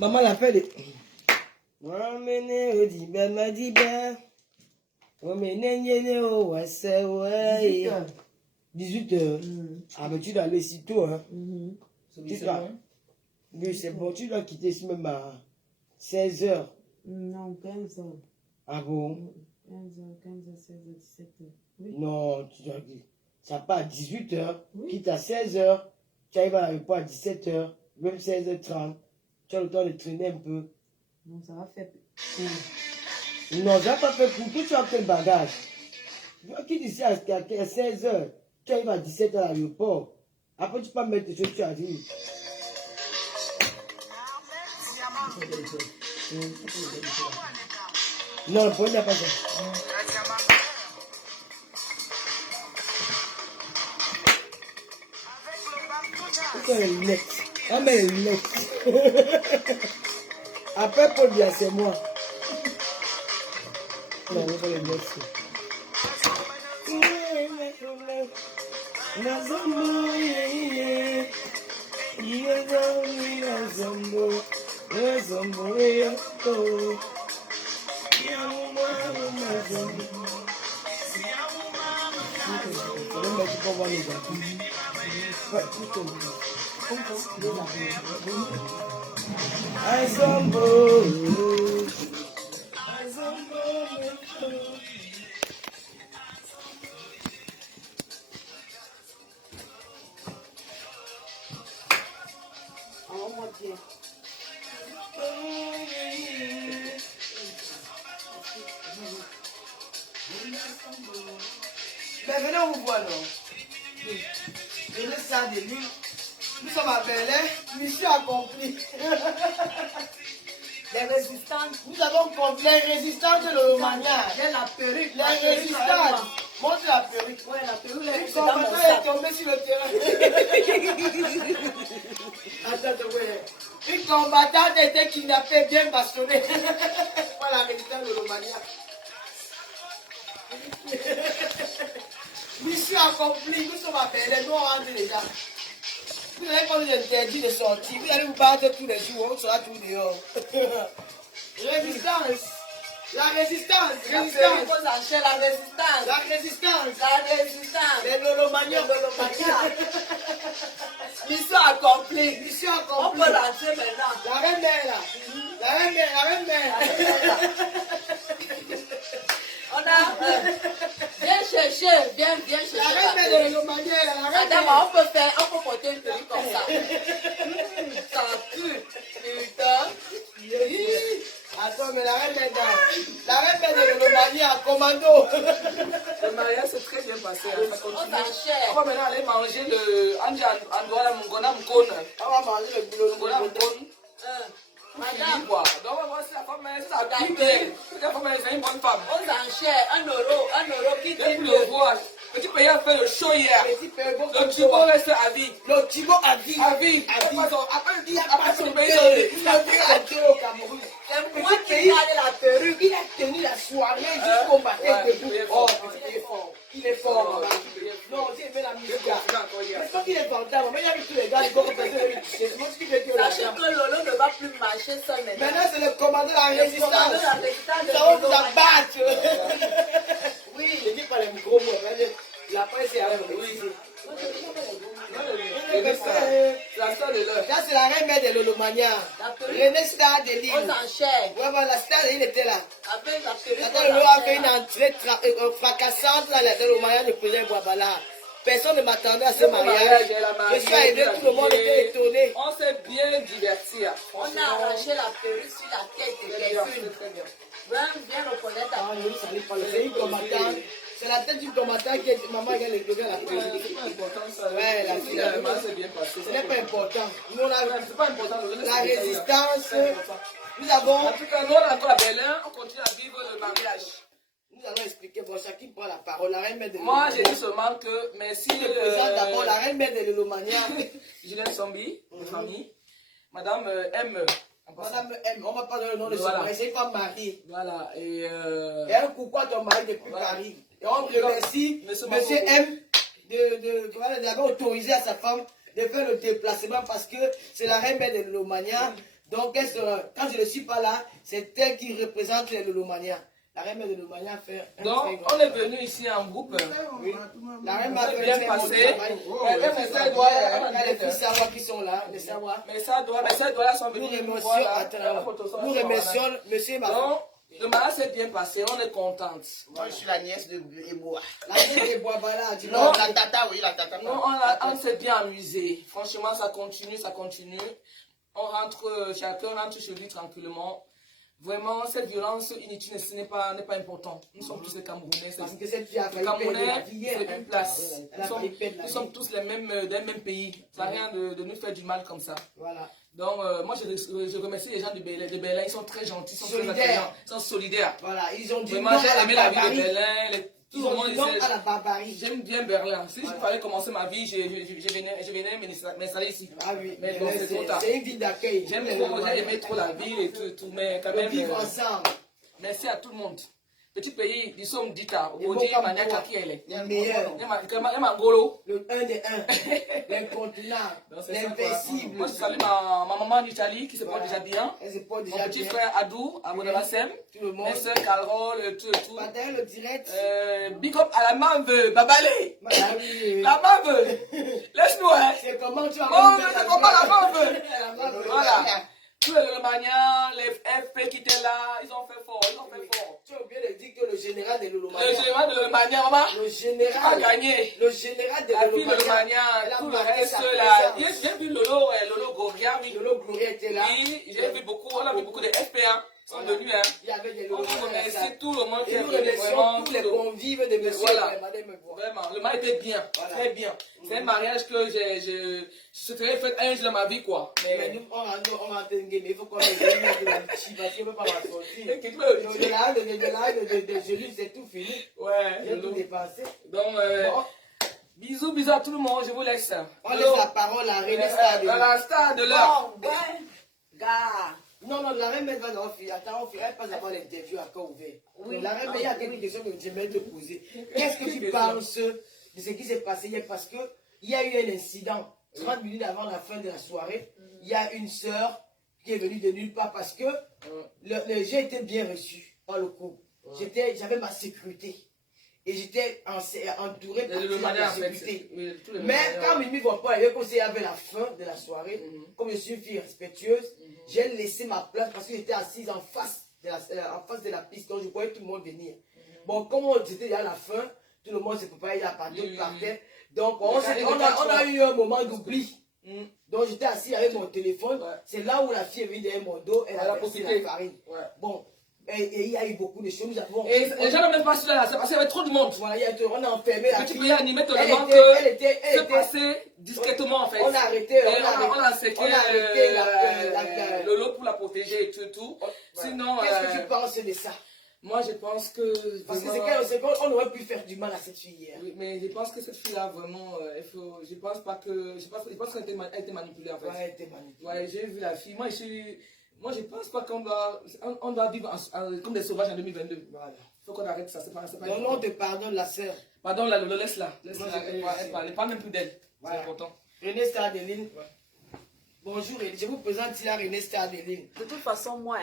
Maman l'appelle. Wamene odibe madibe. Wamene nyene o wase ouais. 18h. Ah mais tu dois aller si tôt hein. Tu dois. Oui c'est bon, tu dois quitter ici même à 16h. Non, 15h. Ah bon? 15h, 16h, 17h. Oui. Non, tu dois dire. Ça part à 18h, Oui. quitte à 16h, tu arrives à l'aéroport à 17h, même 16h30. Tu as le temps de traîner un peu. Non, ça va faire. Non, ça va pas faire pour tout, tu as quel bagage? Tu quittes ici à 16h, tu arrives à 17h à l'aéroport. Après, tu peux mettre tes choses, tu arrives. Non, le problème n'est pas ça. Pourquoi les lunettes? Ah, mais les lunettes. Après, Paul Biya, c'est moi. Non, on va pas les lunettes. Mais venez, on vous voit, non? Venez, ça, des nuits. Nous sommes à Berlin, mission accomplie. Les résistantes. Nous avons accompli les résistantes de l'Oromania. J'ai la perruque. Les résistantes. Montre la perruque. Ouais, la perruque. Le combattant est tombé sur le terrain. Attends, ouais. Une combattante était kidnappée, bien bastonnée. Voilà la résistance de l'Oromania. Mission accomplie, nous sommes à Berlin, nous on rentre déjà. Vous n'avez pas nous interdit de sortir, vous allez vous battre tous les jours, on sera tous dehors. Résistance, la résistance, La résistance, résistance. la résistance, La résistance. les Lolomaniens, Mission accomplie. mission On accomplie. peut rentrer maintenant. La reine mère là, la reine mère, la reine mère. On a bien cherché, bien cherché. La reine mère de Lolomaniens, la reine Madame, mère. on peut porter une perruque comme ça. Ça pue. Putain. Attends, mais la reine mère de Lolomaniens à commando. Le mariage s'est très bien passé. Hein. Ça On continue. s'enchaîne. On va maintenant aller manger le Andouala Mungona Mkone. On va manger le boulot. Mungona Mkone. Madame, Quoi. Donc on va voir si la femme est ça a bien. Si la femme est une bonne femme. on s'enchaîne. 1 euro qui Et dit puis le voir. Petit pays a fait le show hier. Petit père, bon, Le Tibo reste à vie. le Tibo a dit. À vie. A vie. Il a Après pas son son pays, pays. Il a pris la deux au Cameroun. c'est moi qui garde la perruque. Il a tenu la soirée jusqu'au matin Ouais, debout. il est Oh, fort. il est fort. Il est fort, maman. Non, j'ai aimé la musique. Mais quand il est vendu, mais il y a tous les gars, ils vont passer le toucher. C'est moi qui vais dire Sachez que Lolo ne va plus marcher seul maintenant. Maintenant, c'est le commandant de la Le résistance. commandant de la résistance de Ça va vous Lolo. abattre. Oui. Je dis pas les gros mots. La presse est à vous. C'est la soeur de l'heure. Ça, c'est la reine mère de Lolomania. La perruque. René Star de Lille. On s'enchaîne. Ouais, voilà, la Star de Lille était là. Avec la perruque. Quand Lolo a fait une entrée fracassante dans le mariage de président Boabala. Personne ne m'attendait à ce mariage. Je suis arrivé, tout le monde était étonné. On s'est bien diverti. Hein. On a arraché la perruque sur la tête de quelqu'un. Très bien. Bien reconnaître Ah, la nous, ça n'est pas le c'est une combattante. C'est la tête du combattant qui est maman qui a les deux à la perruque. C'est pas important ça. Ouais, la fille, Le mariage s'est bien passé. Ce n'est pas important. Nous, on a C'est pas important. la résistance. Nous En avons, tout cas, nous, on est encore à Berlin. On continue à vivre le mariage. nous allons expliquer. Bon, chacun prend la parole. La reine mère de Moi, j'ai Lolomania. dit seulement que merci. Je présente d'abord la reine mère de Lolomania. Julien Sombi, notre amie. Madame M. Madame M, on va pas donner le nom de son Voilà. mari, c'est pas Marie. Voilà. Et Et un coucou à ton mari depuis Voilà. Paris. Et on remercie Monsieur Monsieur Maboko. M d'avoir autorisé à sa femme de faire le déplacement parce que c'est la reine mère de Lomania. Donc, quand je ne suis pas là, c'est elle qui représente les Lolomania. La reine de Lolomania fait un Donc, très grand on est venu ici en groupe. oui. La reine m'a fait bien un très bon passé. travail. Il y a les filles Sawa qui sont là, les Sawa. Mais ça doit sont Nous venus remercions monsieur et ma femme. Donc, le mariage s'est bien passé, on est contente. Moi, je suis la nièce de Eboa. La nièce de Boabala, tu Non, vois. la tata, oui, la tata. Non, on s'est bien amusé. Franchement, ça continue, ça continue. On rentre, chacun rentre chez lui tranquillement. Vraiment, cette violence inutile, ce n'est pas important. Nous sommes tous les Camerounais. Parce que cette fille a Les failli perdre la Camerounais, vie hier. c'est une place. Elle a failli perdre la Nous vie. sommes tous les mêmes, d'un même pays. Ça n'a rien de nous faire du mal comme ça. Voilà. Donc, moi, je remercie les gens de Belin. Ils sont très gentils, ils sont Solidaires. très accueillants, ils sont solidaires. Voilà, ils ont dit non Vraiment, j'ai à la aimé la vie de barbarie. Belin. Tout Ils le ont monde dit non essaie- à la barbarie. J'aime bien Berlin. Si je fallait commencer ma vie, je venais m'installer ici. Ah oui, Mais bon, c'est trop tard. c'est une ville d'accueil. J'ai aimé trop la ville et tout, mais quand même. Vivre ensemble. Merci à tout le monde. Petit pays, nous sommes dita. Et bon Aujourd'hui, comme maniaque toi. à qui elle est. Le meilleur. Mangolo. Le 1 des 1. L'incontournable. Donc, c'est ça, quoi. L'invincible. Moi, je salue ma maman d'Italie qui se porte Voilà. déjà bien. Elle se porte Mon déjà petit bien. frère Adou, à Monavasem. Tout le monde. Mes soeurs Carole, tout. Matin, le direct. Big up à la Mamve, Babalé. Ah oui. La Mamve. Laisse-nous, hein. C'est comment tu as Oh, mais c'est comment la Mamve. La Mamve. Voilà. Tous les Lolomaniens, les FP qui étaient là, ils ont fait fort. Tu as oublié de dire que le général de Le Lolomania. général de Lolomania, maman, Le a général. gagné. Le général de La fille de Lolomania. Elle Lolomania, a tout le marqué reste sa là. présence. J'ai vu Lolo Goria, oui. Lolo Gloria était là. Oui, j'ai vu beaucoup, on a vu beaucoup de FP, hein. Ils sont venus, hein. Il y avait des On Lolomania. remercie tout le monde qui Et est nous venu, vraiment. remercions tous les convives de monsieur Voilà. et madame Bois. Vraiment, le mariage était bien, Voilà. très bien. C'est un mariage que je souhaiterais faire un jour dans ma vie, quoi. Mais nous, on rentre un game, il faut qu'on ait de la petite parce qu'il ne peut pas m'assortir. Qu'est-ce que De là, de genoux, c'est tout fini. Ouais, J'ai tout dépassé. donc, Bon, bisous à tout le monde, je vous laisse. on laisse la parole à René Stade. À la star de l'heure. Bon, gars. Non, la reine va dans le attends, on fait pas avant l'interview encore ouvert. Oui. La reine, il y a quelques questions que j'aimerais te poser. Qu'est-ce que tu penses de ce qui s'est passé hier? Parce qu'il y a eu un incident 30 minutes avant la fin de la soirée. Il y a une sœur qui est venue de nulle part parce que j'ai été bien reçu par le coup. J'avais ma sécurité. Et j'étais entouré par Le la mariage, sécurité. tous les Mais mariages, quand Mimi va pas, il conseillé avec la fin de la soirée, comme je suis une fille respectueuse, j'ai laissé ma place parce que j'étais assise en face de la piste, donc je voyais tout le monde venir. Bon, comme j'étais à la fin, tout le monde se préparait, il y a pas d'autres partait. Donc on a eu un moment d'oubli. Donc j'étais assis avec mon téléphone. Ouais. C'est là où la fille est venue derrière mon dos, elle a versé profité. la farine. Ouais. Bon, et il y a eu beaucoup de choses. Nous avons. Et les gens n'ont même pas su là, c'est parce qu'il y avait trop de monde. Voilà, on a enfermé la Que tu fille. peux y animer tout le Elle monde était- que elle était- c'est passé discrètement en fait. On a arrêté, Et on a séqué la- Lolo pour la protéger et tout. Sinon, Qu'est-ce que tu penses de ça? moi je pense que. Parce que vraiment- c'est qu'on aurait pu faire du mal à cette fille hier. Oui, mais je pense que cette fille-là, vraiment, je pense qu'elle a été manipulée en fait. Ouais, elle était magnifique. Ouais, j'ai vu la fille. Moi, je pense pas qu'on doit vivre comme des sauvages en 2022. Voilà. Il faut qu'on arrête ça. C'est pas Donc, on te pardonne, la sœur. Pardon, là, laisse-la. Moi, Elle parle même plus d'elle. C'est Voilà. important. René Stadeline. Bonjour, je vous présente ici René Stadeline. De toute façon, moi,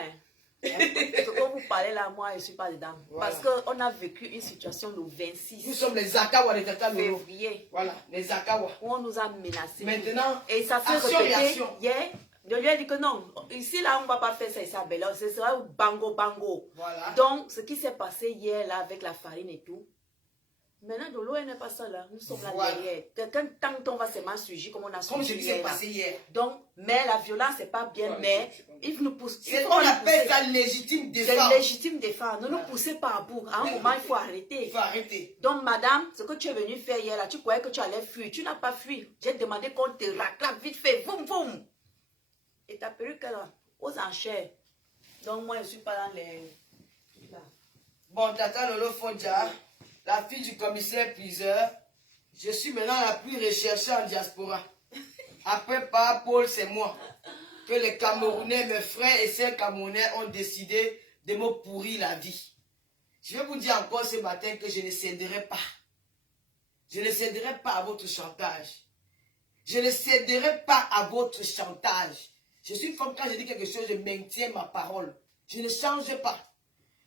ce que vous parlez là, moi, je ne suis pas dedans. Voilà. Parce qu'on a vécu une situation le Nous 26 sommes les Zakawa de Tata Lolo. février Voilà, les Zakawa. où on nous a menacés. Maintenant, Et ça s'est action, répété réaction. hier. Je lui ai dit que non, ici là, on ne va pas faire ça, Isabelle. Ce sera bango bango. Voilà. Donc, ce qui s'est passé hier là avec la farine et tout, maintenant, de l'eau, elle n'est pas ça là. Nous sommes là Voilà. derrière. Quelqu'un, tant qu'on va seulement suivre comme on a Comme ce suivi qui s'est hier là. passé hier. Donc, mais la violence, c'est pas bien, Ouais, mais c'est pas bien. il nous pousse. il faut On nous appelle pousser. ça légitime C'est défense. légitime défense. Ne nous poussez pas à bout. À un moment, il faut Il arrêter. faut arrêter. Donc, madame, ce que tu es venue faire hier, là, tu croyais que tu allais fuir. Tu n'as pas fui. J'ai demandé qu'on te raclaque vite fait. Boum, boum. Et ta perruque, là, aux enchères. Donc, moi, je ne suis pas dans les... Là. Bon, Tata Lolo Fodja, la fille du commissaire priseur, je suis maintenant la plus recherchée en diaspora. Après pas Paul, c'est moi. Que les Camerounais, mes frères et sœurs Camerounais ont décidé de me pourrir la vie. Je vais vous dire encore ce matin que je ne céderai pas. Je ne céderai pas à votre chantage. Je ne céderai pas à votre chantage. Je suis une femme, quand je dis quelque chose, je maintiens ma parole. Je ne change pas.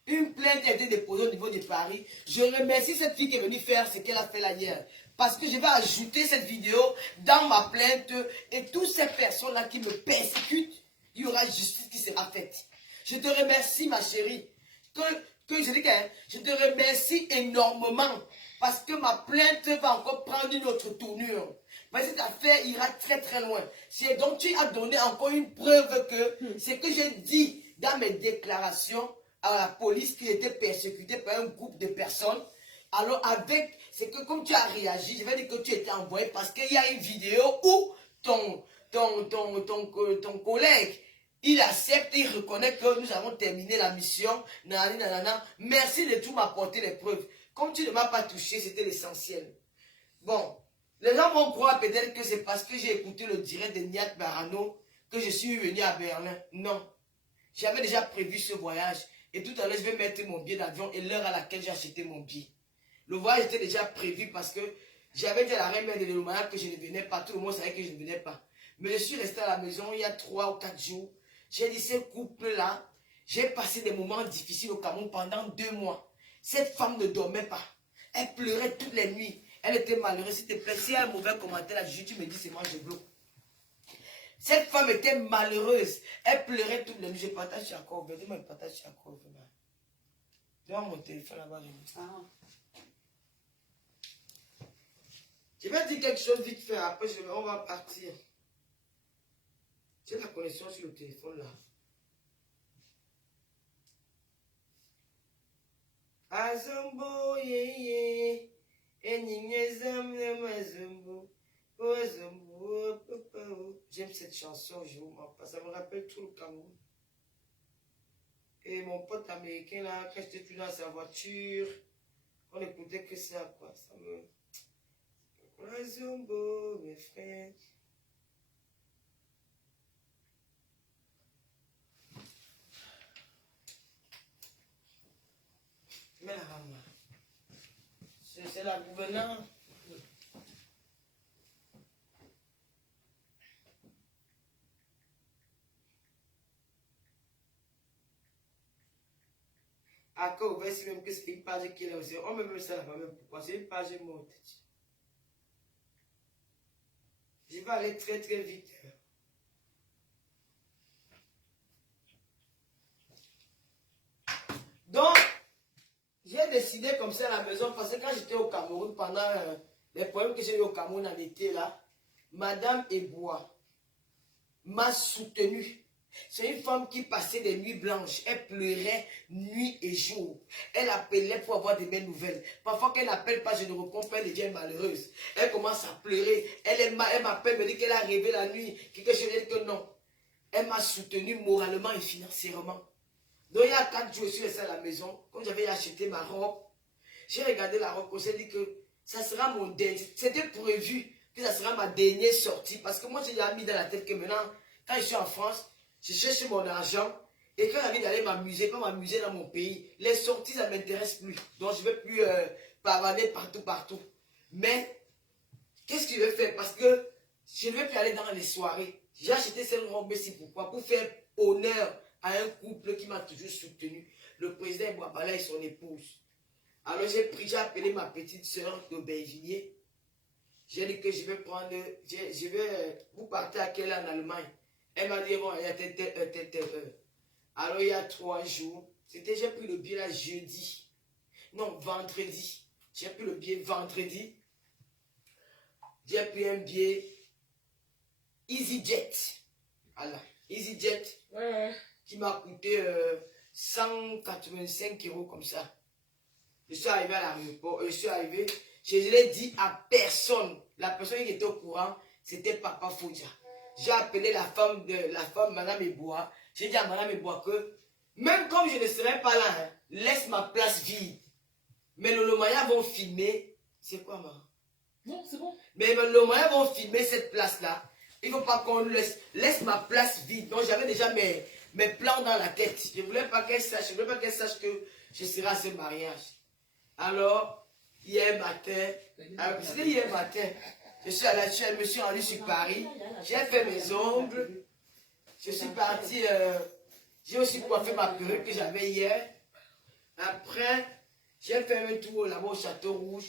Une plainte a été déposée au niveau de Paris. Je remercie cette fille qui est venue faire ce qu'elle a fait là hier. Parce que je vais ajouter cette vidéo dans ma plainte. Et toutes ces personnes-là qui me persécutent, il y aura justice qui sera faite. Je te remercie, ma chérie. Je te remercie énormément. Parce que ma plainte va encore prendre une autre tournure. Mais cette affaire ira très très loin. Donc tu as donné encore une preuve que ce que j'ai dit dans mes déclarations à la police qui était persécutée par un groupe de personnes. Alors c'est que comme tu as réagi, je vais dire que tu étais envoyé parce qu'il y a une vidéo où ton collègue, il accepte, il reconnaît que nous avons terminé la mission. Nanana. Merci de tout m'apporter les preuves. Comme tu ne m'as pas touché, c'était l'essentiel. Bon, les gens vont croire peut-être que c'est parce que j'ai écouté le direct de Niat Barano que je suis venu à Berlin. Non. J'avais déjà prévu ce voyage. Et tout à l'heure, je vais mettre mon billet d'avion et l'heure à laquelle j'ai acheté mon billet. Le voyage était déjà prévu parce que j'avais dit à la reine de l'Elomaya que je ne venais pas. Tout le monde savait que je ne venais pas. Mais je suis resté à la maison il y a 3 ou 4 jours. J'ai dit, ces couples-là, j'ai passé des moments difficiles au Cameroun pendant 2 mois. Cette femme ne dormait pas. Elle pleurait toutes les nuits. Elle était malheureuse. S'il te plaît, s'il y a un mauvais commentaire là-dessus, tu me dis, c'est moi, je bloque. Cette femme était malheureuse. Elle pleurait toutes les nuits. Je partage sur Jacob. Dis-moi, je partage sur Jacob. Donne mon téléphone là-bas. Je vais dire quelque chose vite fait. Après, on va partir. J'ai la connexion sur le téléphone là. Azombo, yé, j'aime cette chanson, je vous mens pas. Ça me rappelle tout le Cameroun. Et mon pote américain là, quand j'étais plus dans sa voiture, on écoutait que ça, quoi. Ça me. Azombo, mes frères. Mais la rame, c'est la gouvernante. Encore, on va essayer même que c'est une page qui est là aussi. On me met ça là-bas, même pourquoi? C'est une page morte. Je vais aller très très vite. Donc, j'ai décidé comme ça à la maison parce que quand j'étais au Cameroun, pendant les problèmes que j'ai eu au Cameroun en été là, Madame Ebois m'a soutenu. C'est une femme qui passait des nuits blanches. Elle pleurait nuit et jour. Elle appelait pour avoir des belles nouvelles. Parfois qu'elle n'appelle pas, je ne réponds pas, elle devient malheureuse. Elle commence à pleurer. Elle m'appelle, me dit qu'elle a rêvé la nuit. Quelque chose, je dis que non. Elle m'a soutenu moralement et financièrement. Donc il y a 4 jours, je suis resté à la maison. Comme j'avais acheté ma robe, j'ai regardé la robe, j'ai dit que ça sera mon dernier. C'était prévu que ça sera ma dernière sortie. Parce que moi, j'ai déjà mis dans la tête que maintenant, quand je suis en France, je cherche mon argent. Et quand j'ai envie d'aller m'amuser, pas m'amuser dans mon pays, les sorties, ça ne m'intéresse plus. Donc je ne vais plus pavaner partout. Mais, qu'est-ce que je vais faire? Parce que je ne vais plus aller dans les soirées. J'ai acheté cette robe-ci pourquoi? Pour faire honneur à un couple qui m'a toujours soutenu. Le président Bouabala et son épouse. Alors j'ai appelé ma petite soeur d'Aubervilliers. J'ai dit que je vais prendre, vous partez à quelle heure en Allemagne? Elle m'a dit, bon, il y a telle heure. Alors il y a 3 jours, j'ai pris le billet là jeudi. Non, vendredi. J'ai pris le billet vendredi. J'ai pris un billet EasyJet. Voilà, EasyJet. Ouais. Qui m'a coûté 185 € comme ça. Je suis arrivé à l'aéroport, je ne l'ai dit à personne. La personne qui était au courant, c'était Papa Fodja. J'ai appelé la femme, Madame Ebois. J'ai dit à Madame Ebois que, même comme je ne serai pas là, hein, laisse ma place vide. Mais le Lomaya vont filmer. C'est quoi, maman? Non, c'est bon. Mais le Lomaya vont filmer cette place-là. Il ne faut pas qu'on laisse ma place vide. Donc j'avais déjà mes plans dans la tête. Je ne voulais pas qu'elle sache. Que je serai à ce mariage. Alors, hier matin, c'était hier matin, je me suis rendu sur Paris. J'ai fait mes ongles. Je suis parti, j'ai aussi coiffé ma perruque que j'avais hier. Après, j'ai fait un tour là-bas au Château Rouge.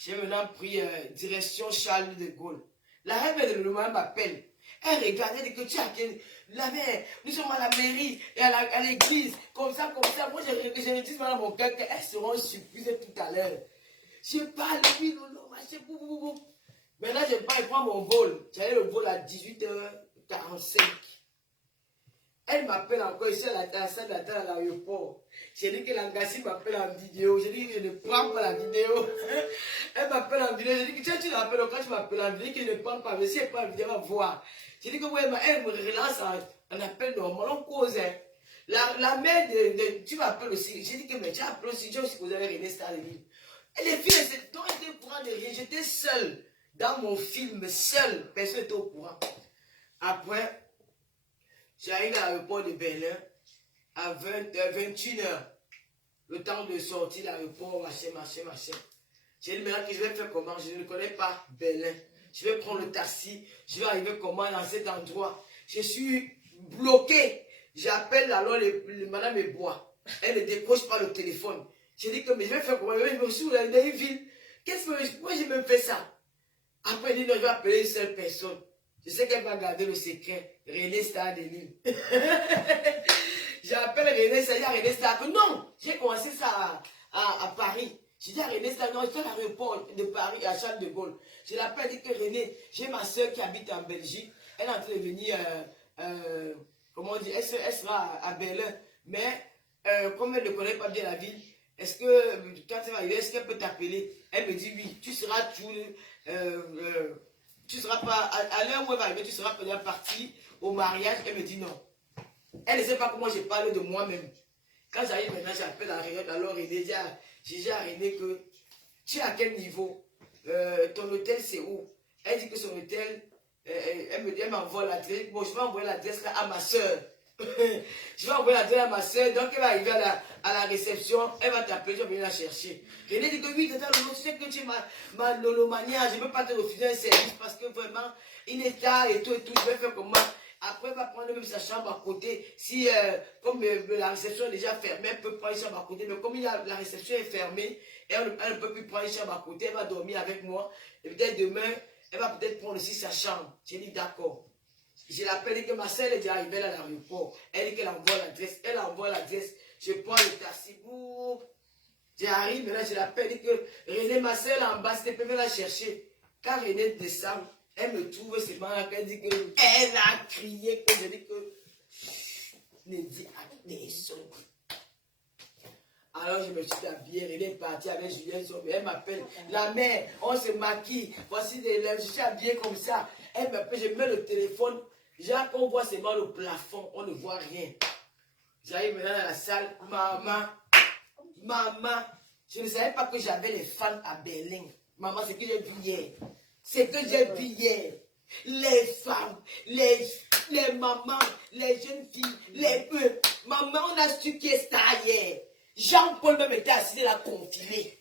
J'ai maintenant pris direction Charles de Gaulle. La reine de l'Allemagne m'appelle. Elle regarde, elle dit que tu as quel... La mère, nous sommes à la mairie et à l'église, comme ça, comme ça. Moi, je dis dans mon cœur qu'elles seront surprises tout à l'heure. Je parle, oui, non, machin, boum. Maintenant, je pars et prends mon vol. J'avais le vol à 18h45. Elle m'appelle encore ici à la salle d'attente à l'aéroport. J'ai dit que l'angassi m'appelle en vidéo. J'ai dit que je ne prends pas la vidéo. Elle m'appelle en vidéo. J'ai dit que tiens, tu l'appelles quand tu m'appelles en vidéo, que je ne prends pas. Mais si elle prend la vidéo, elle va voir. J'ai dit que ouais, elle me relance en appel normal. On cause. Hein. La mère tu m'appelles aussi. J'ai dit que mais tu appelles aussi. J'ai aussi posé avec René Starleville. Et les filles, elles étaient au courant de rien. J'étais seul dans mon film, seul. Personne n'était au courant. Après, j'arrive à l'aéroport de Berlin à 21h. Le temps de sortir de l'aéroport, machin. J'ai dit maintenant que je vais faire comment? Je ne connais pas Berlin. Je vais prendre le taxi. Je vais arriver comment dans cet endroit? Je suis bloqué. J'appelle alors madame Ebois. Elle ne décroche pas le téléphone. J'ai dit que mais je vais faire comment? Je me suis dans une ville. Pourquoi je me fais ça? Après, elle dit non, je vais appeler une seule personne. Je sais qu'elle va garder le secret. René Star de Lille. J'appelle René Star, il y a René Star. Non, j'ai commencé ça à Paris. J'ai dit à René Star, non, il fait l'aéroport de Paris à Charles de Gaulle. Je l'appelle, dit que René, j'ai ma soeur qui habite en Belgique. Elle est en train de venir, comment on dit, elle sera à Berlin. Mais comme elle ne connaît pas bien la ville, est-ce que quand elle va arriver, est-ce qu'elle peut t'appeler? Elle me dit oui, tu seras tout. Tu ne seras pas, à l'heure où elle va arriver, tu seras peut-être parti au mariage. Elle me dit non. Elle ne sait pas comment je parle de moi-même. Quand j'arrive maintenant, j'appelle à René. Alors René, j'ai dit à René que tu es à quel niveau? Ton hôtel c'est où? Elle dit que son hôtel, elle m'envoie l'adresse. Bon, je vais envoyer l'adresse là à ma soeur. Je vais envoyer l'adresse à ma soeur. Donc elle va arriver à la réception. Elle va t'appeler, je vais venir la chercher. René dit que oui, tu sais que tu es ma lolomania. Je ne peux pas te refuser un service parce que vraiment, il est tard et tout. Je vais faire comment? Après, elle va prendre même sa chambre à côté. Si, comme la réception est déjà fermée, elle peut prendre une chambre à côté. Mais comme la réception est fermée, elle ne peut plus prendre une chambre à côté. Elle va dormir avec moi. Et peut-être demain, elle va peut-être prendre aussi sa chambre. J'ai dit d'accord. Je l'appelle que ma soeur est déjà arrivée à l'aéroport. Elle dit qu'elle envoie l'adresse. Elle envoie l'adresse. Je prends le taxi. J'arrive, maintenant je l'appelle que René, ma soeur, là en bas, c'était peut la chercher. Quand René descend, elle me trouve seulement là, elle dit que elle a crié, que je dis que ne dis à personne. Alors je me suis habillé, René est parti avec Julien Zombie. Elle m'appelle, la mère, on se maquille, voici des lèvres, je suis habillé comme ça. Elle m'appelle, je mets le téléphone, genre qu'on voit seulement le plafond, on ne voit rien. J'arrive maintenant dans la salle, maman, je ne savais pas que j'avais les fans à Berlin. Maman, c'est ce que j'ai vu hier. C'est que j'ai vu hier. Les femmes, les mamans, les jeunes filles, maman, on a su qui est star hier. Jean-Paul même était assis là confirmé.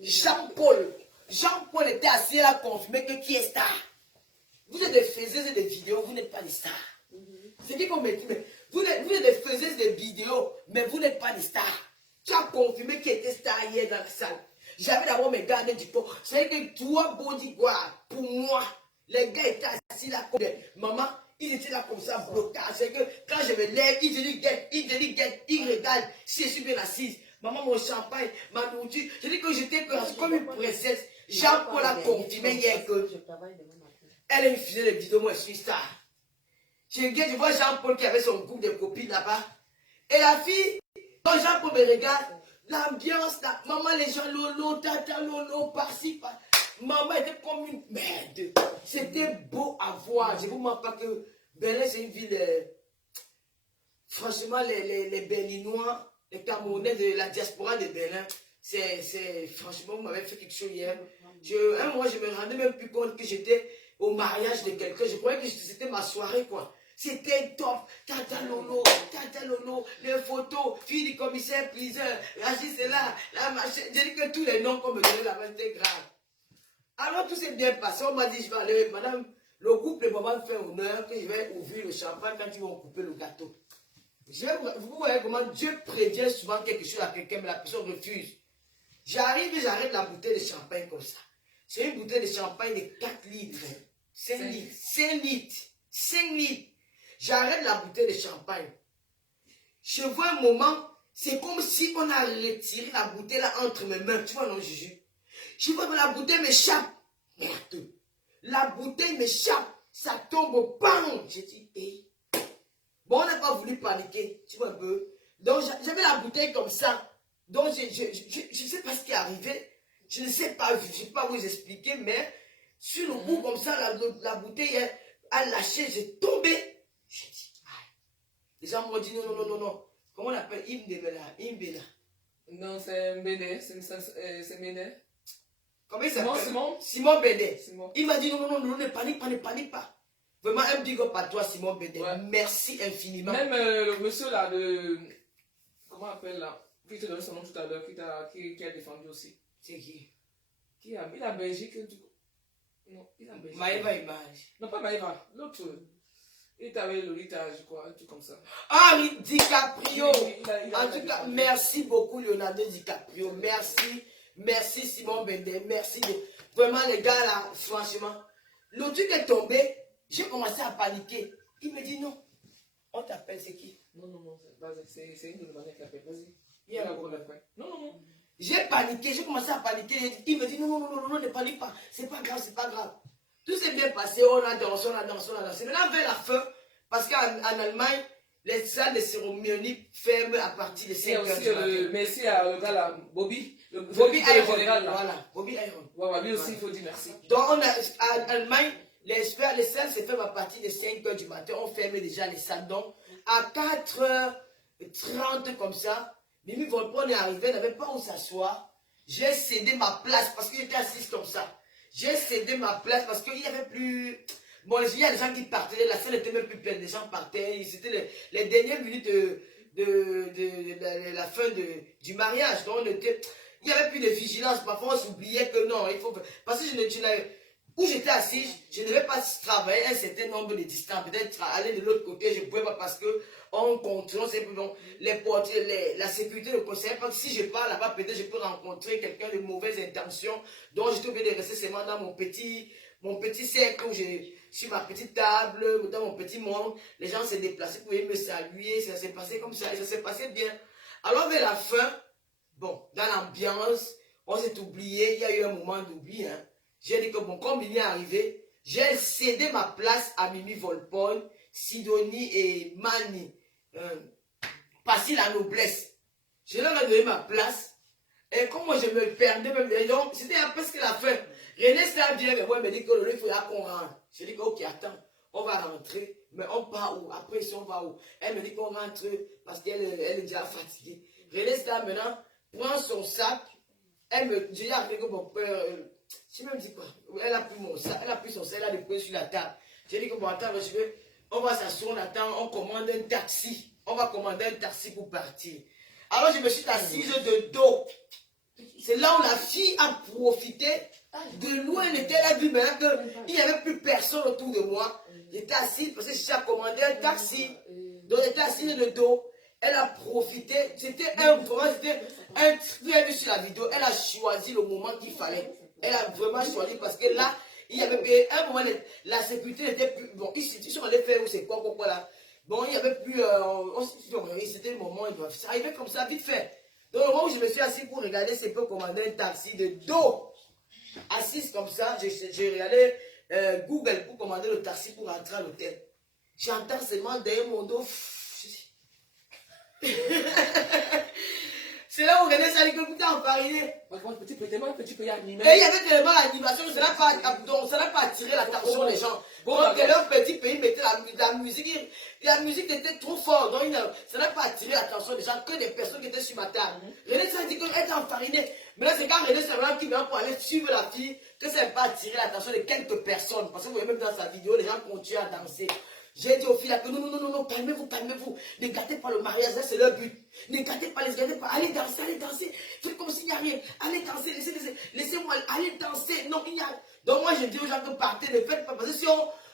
Jean-Paul était assis là confirmé que qui est star. Vous êtes des faiseuses de vidéos, vous n'êtes pas des stars. C'est dit qu'on me dit, mais vous êtes des faiseuses de vidéos, mais vous n'êtes pas des stars. Tu as confirmé qui était star hier dans la salle. J'avais d'abord mes gars du pot. C'est que toi, bodyguard, pour moi, les gars étaient assis là comme des mamans, ils étaient là comme ça, bloqués. C'est que quand je me lève, ils te disent guette, ils regardent si je suis bien assise. Maman, mon champagne, ma nourriture. Je dis que j'étais comme une princesse. Jean-Paul a confirmé hier que elle me faisait des vidéos, moi je suis star. Je vois Jean-Paul qui avait son groupe de copines là-bas. Et la fille, quand Jean-Paul me regarde, l'ambiance, maman, les gens, lolo, tata, lolo, par-ci, par. Maman était comme une merde. C'était beau à voir. Je ne vous mens pas que Berlin, c'est une ville. Franchement, les Berlinois, les Camerounais de la diaspora de Berlin, franchement, vous m'avez fait quelque chose hier. Un mois, je me rendais même plus compte que j'étais au mariage de quelqu'un. Je croyais que c'était ma soirée, quoi. C'était top. Tata Lolo, les photos, fille du commissaire, priseur, Rachid, c'est là, la machin. J'ai dit que tous les noms qu'on me donnait là-bas, c'était grave. Alors tout s'est bien passé. On m'a dit, je vais aller, madame, Le couple va me faire honneur que je vais ouvrir le champagne quand ils vont couper le gâteau. Vous voyez comment Dieu prévient souvent quelque chose à quelqu'un, mais la personne refuse. J'arrive et j'arrête la bouteille de champagne comme ça. C'est une bouteille de champagne de 4 litres, 5 litres, 5 litres, 5 litres. J'arrête la bouteille de champagne. Je vois un moment, c'est comme si on a retiré la bouteille là entre mes mains. Tu vois, non, Juju? Je vois que la bouteille m'échappe. Merde. La bouteille m'échappe. Ça tombe, bam! J'ai dit, hey. Bon, on n'a pas voulu paniquer. Tu vois un peu? Donc, j'avais la bouteille comme ça. Donc, je ne sais pas ce qui est arrivé. Je ne sais pas, je ne sais pas vous expliquer, mais sur le coup, comme ça, la bouteille a lâché. J'ai tombé. J'ai dit, aïe. Les gens m'ont dit, non, non, non, non, non. Comment on appelle? Imbela. Non, c'est Mbédé. C'est Mbédé. Comment il s'appelle? Simon Bédé. Simon. Il m'a dit non, non, non, non, ne panique pas, ne panique pas. Vraiment, un big up à toi, Simon Bédé. Ouais. Merci infiniment. Même le monsieur là de. Comment on appelle là? Qui te donne son nom tout à l'heure, qui a défendu aussi. C'est qui? Il a Belgique. Non, il a Belgique. Maëva Image. Non, pas Maëva, l'autre. Il était avec Lolita, je crois, un truc comme ça. Ah, DiCaprio. Il a En tout cas, merci beaucoup, Leonardo DiCaprio. Merci. Merci, Simon Bédé. Merci. Vraiment, les gars là, franchement. Le truc est tombé. J'ai commencé à paniquer. Il me dit non. On t'appelle, c'est qui? Non, non, non, c'est une de manière qui appelle. Vas-y. Il y a un problème. Non, non, non. J'ai paniqué, j'ai commencé à paniquer. Il me dit non, non, non, non, non, ne panique pas. C'est pas grave, c'est pas grave. Tout s'est bien passé, on a dansé, on a dansé, on a dansé. Maintenant, vers la fin, parce qu'en Allemagne, les salles de cérémonie ferment à partir de 5 heures du matin. Merci à le gars là, Bobby. Bobby Iron. Général, là. Voilà, Bobby Iron. Voilà, lui aussi, il faut dire merci. Donc, en Allemagne, les salles se ferment à partir de 5 heures du matin. On ferme déjà les salles. Donc, à 4h30 comme ça, Mimi Volpone est arrivé, n'avait pas où s'asseoir. J'ai cédé ma place parce que j'étais assise comme ça. J'ai cédé ma place parce qu'il n'y avait plus... Bon, il y a des gens qui partaient, la salle n'était même plus pleine, les gens partaient. C'était les dernières minutes de la fin du mariage. Donc, il n'y avait plus de vigilance. Parfois, on s'oubliait que non, il faut... Parce que où j'étais assis, je ne devais pas travailler un certain nombre de distances. Peut-être aller de l'autre côté, je ne pouvais pas parce que on contrôle simplement les portiers, la sécurité ne conseillait pas que si je pars là-bas, peut-être je peux rencontrer quelqu'un de mauvaises intentions. Donc j'étais obligé de rester seulement dans mon petit cercle où sur ma petite table, dans mon petit monde. Les gens se déplaçaient pour me saluer, ça s'est passé comme ça et ça s'est passé bien. Alors vers la fin, bon, dans l'ambiance, on s'est oublié, il y a eu un moment d'oubli, hein. J'ai dit que bon, comme il est arrivé, j'ai cédé ma place à Mimi Volpone, Sidonie et Mani. Passer la noblesse. Je leur ai donné ma place. Et comme moi je me perdais même, donc c'était presque la fin. René Star vient me voir, me dit que il faut qu'on rentre. Je dis que ok, attends, on va rentrer. Mais on part où? Après, si on va où? Elle me dit qu'on rentre parce qu'elle est déjà fatiguée. René Star maintenant prend son sac. Elle me dit, que mon père. Je me dis quoi? Elle a pris mon sac, elle a pris son sac, elle a déposé sur la table. J'ai dit que bon, attends, on va s'asseoir, on attend, on commande un taxi. On va commander un taxi pour partir. Alors je me suis assise de dos. C'est là où la fille a profité. De loin, elle était là, vu maintenant qu'il n'y avait plus personne autour de moi. J'étais assise parce que j'ai commandé un taxi. Donc j'étais assise de dos. Elle a profité. C'était un truc sur la vidéo. Elle a choisi le moment qu'il fallait. Elle a vraiment choisi parce que là, il y avait un moment, la sécurité n'était plus. Bon, ils sont allés faire où c'est quoi là. Bon, il n'y avait plus. C'était le moment, ça arrivait comme ça, vite fait. Donc, le moment où je me suis assis pour regarder, c'est pour commander un taxi de dos. Assise comme ça, j'ai regardé Google pour commander le taxi pour rentrer à l'hôtel. J'entends seulement derrière mon dos. C'est là où René Sali que vous enfariné. Petit peu y animer. Et il y avait tellement d'animation, ça n'a pas attiré l'attention des gens. Donc, leur petit pays mettait la musique. La musique était trop forte. Donc, ça n'a pas attiré l'attention des gens que des personnes qui étaient sur ma table. René Sali dit qu'elle était enfarinée. Mais là, c'est quand René Sali qui vient pour aller suivre la fille que ça n'a pas attiré l'attention de quelques personnes. Parce que vous voyez même dans sa vidéo, les gens continuent à danser. J'ai dit aux filles là que non, calmez-vous. Ne gâtez pas le mariage, c'est leur but. Ne gâtez pas, allez danser. Faites comme s'il n'y a rien. Allez danser, laissez-moi aller danser. Non, il y a. Donc moi, je dis aux gens que partez, ne faites pas. Parce que si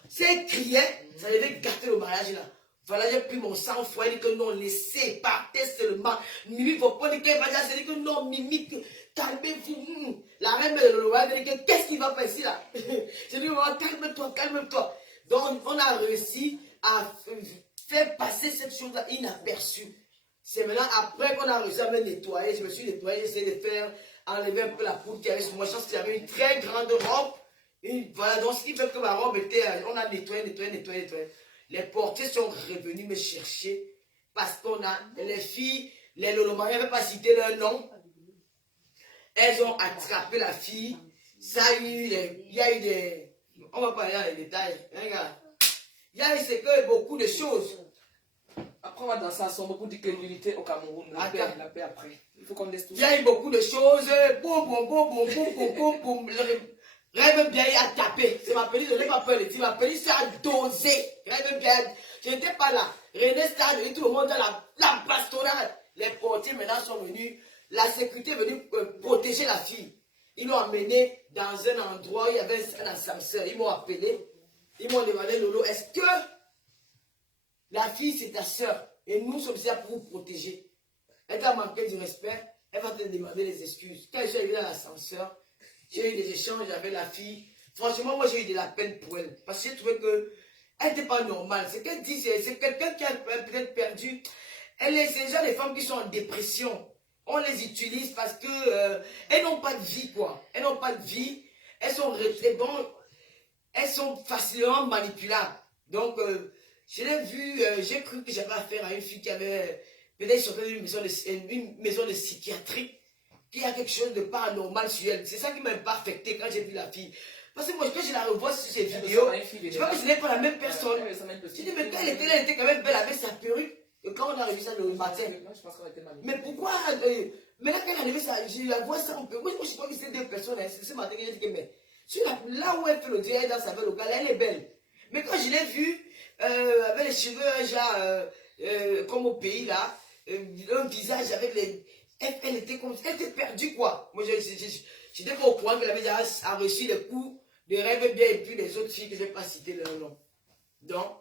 Si elle criait, ça devait gâter le mariage là. Voilà, j'ai pris mon sang-froid, il dit que non, laissez, partez seulement. Mimi, faut pas dire qu'elle va dire, c'est dit que non, Mimi, calmez-vous. La reine de Loloa, elle dit que qu'est-ce qui va faire ici là? J'ai dit, calme-toi, calme-toi. Donc, on a réussi à faire passer cette chose-là inaperçue. C'est maintenant après qu'on a réussi à me nettoyer, je me suis nettoyé, j'ai essayé de faire enlever un peu la poudre qu'il y avait sur moi. Je pense qu'il y avait une très grande robe. Et voilà, donc ce qui fait que ma robe était, on a nettoyé. Les portiers sont revenus me chercher parce qu'on a, les filles, les Lolomari n'avaient pas cité leur nom. Elles ont attrapé la fille. Ça a eu, il y a eu des, on va pas aller dans les détails. Regarde. Il y a eu c'est que beaucoup de choses. Après, on va danser ensemble pour dire que l'unité au Cameroun, la paix après. Il faut qu'on laisse tout ça. Il y a eu beaucoup de choses. Boum. Rêve bien a tapé. C'est ma petite, je n'ai pas peur de dire. Ma petite, ça a dosé. Rêve bien. Je n'étais pas là. René Stade et tout le monde dans la bastonnade. Les portiers maintenant sont venus. La sécurité est venue protéger la fille. Ils l'ont emmenée dans un endroit où il y avait un ascenseur. Ils m'ont appelé. Ils m'ont demandé, Lolo, est-ce que la fille c'est ta soeur et nous sommes là pour vous protéger? Elle t'a manqué du respect. Elle va te demander des excuses. Quand je suis arrivé dans l'ascenseur, j'ai eu des échanges avec la fille. Franchement, moi, j'ai eu de la peine pour elle. Parce que j'ai trouvé qu'elle n'était pas normale. Ce qu'elle dit, c'est quelqu'un qui a peut-être perdu. C'est déjà des femmes qui sont en dépression. On les utilise parce que elles n'ont pas de vie, quoi. Elles n'ont pas de vie. Elles sont elles sont facilement manipulables. Donc, je l'ai vu, j'ai cru que j'avais affaire à une fille qui avait peut-être sorti d'une maison de psychiatrie. Qu'il y a quelque chose de paranormal sur elle. C'est ça qui m'a pas affecté quand j'ai vu la fille. Parce que moi, quand je la revois sur ces vidéos, je vois que ce n'est pas la même personne. Je dis, mais quand elle était quand même belle avec sa perruque. Et quand on a revu ça le matin. Mais pourquoi mais là, quand elle a revu ça, je la vois ça un peu. Moi, je crois que c'est deux personnes. C'est ce matin que j'ai dit que, mais là où elle fait le dieu dans sa belle locale, elle est belle. Mais quand je l'ai vue, avec les cheveux, genre, comme au pays là, un visage avec les. Elle était perdue, quoi. Moi, j'étais pas au point qu'elle avait déjà reçu les coups de Rêve Bien et puis les autres filles que je n'ai pas cité leur nom. Donc,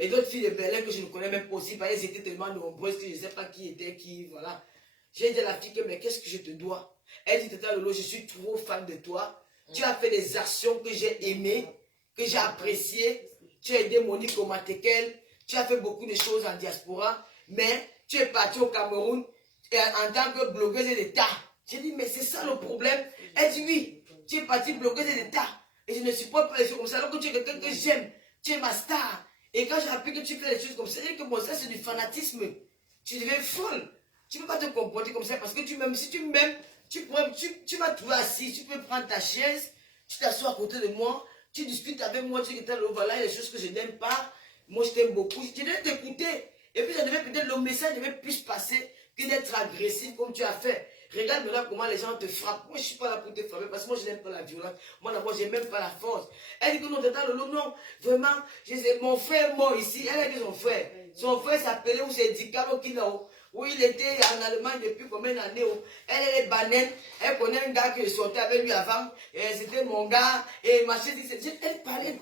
et d'autres filles de Berlin que je ne connais même pas aussi, parce qu'elles étaient tellement nombreuses que je ne sais pas qui était qui, voilà. J'ai dit à la fille que, mais qu'est-ce que je te dois? Elle dit, Tata Lolo, je suis trop fan de toi. Tu as fait des actions que j'ai aimées, que j'ai appréciées. Tu as aidé Monique Omatekel. Tu as fait beaucoup de choses en diaspora, mais tu es parti au Cameroun en tant que blogueuse d'État. J'ai dit, mais c'est ça le problème. Elle dit, oui, tu es partie blogueuse d'État. Et je ne supporte pas les choses comme ça. Alors que tu es quelqu'un que j'aime. Tu es ma star. Et quand j'ai appris que tu fais les choses comme ça, c'est que bon, ça c'est du fanatisme. Tu deviens folle. Tu ne peux pas te comporter comme ça parce que tu m'aimes. Si tu m'aimes, tu vas te trouver assis. Tu peux prendre ta chaise, tu t'assois à côté de moi, tu discutes avec moi, tu dis, voilà, il y a des choses que je n'aime pas. Moi, je t'aime beaucoup. Je devais t'écouter. Et puis, ça devait peut-être, le message devait plus passer que d'être agressif comme tu as fait. Regarde maintenant comment les gens te frappent. Moi, je ne suis pas là pour te frapper parce que moi, je n'aime pas la violence. Moi, d'abord, je n'aime même pas la force. Elle dit que non, Tata Lolo, non, vraiment, mon frère est mort ici. Elle a dit son frère. Son frère s'appelait, ou c'est Dicalo Kinao. Où il était en Allemagne depuis combien d'années. Elle est banane. Elle connaît un gars qui sortait avec lui avant. C'était mon gars. Et machin, elle parlait.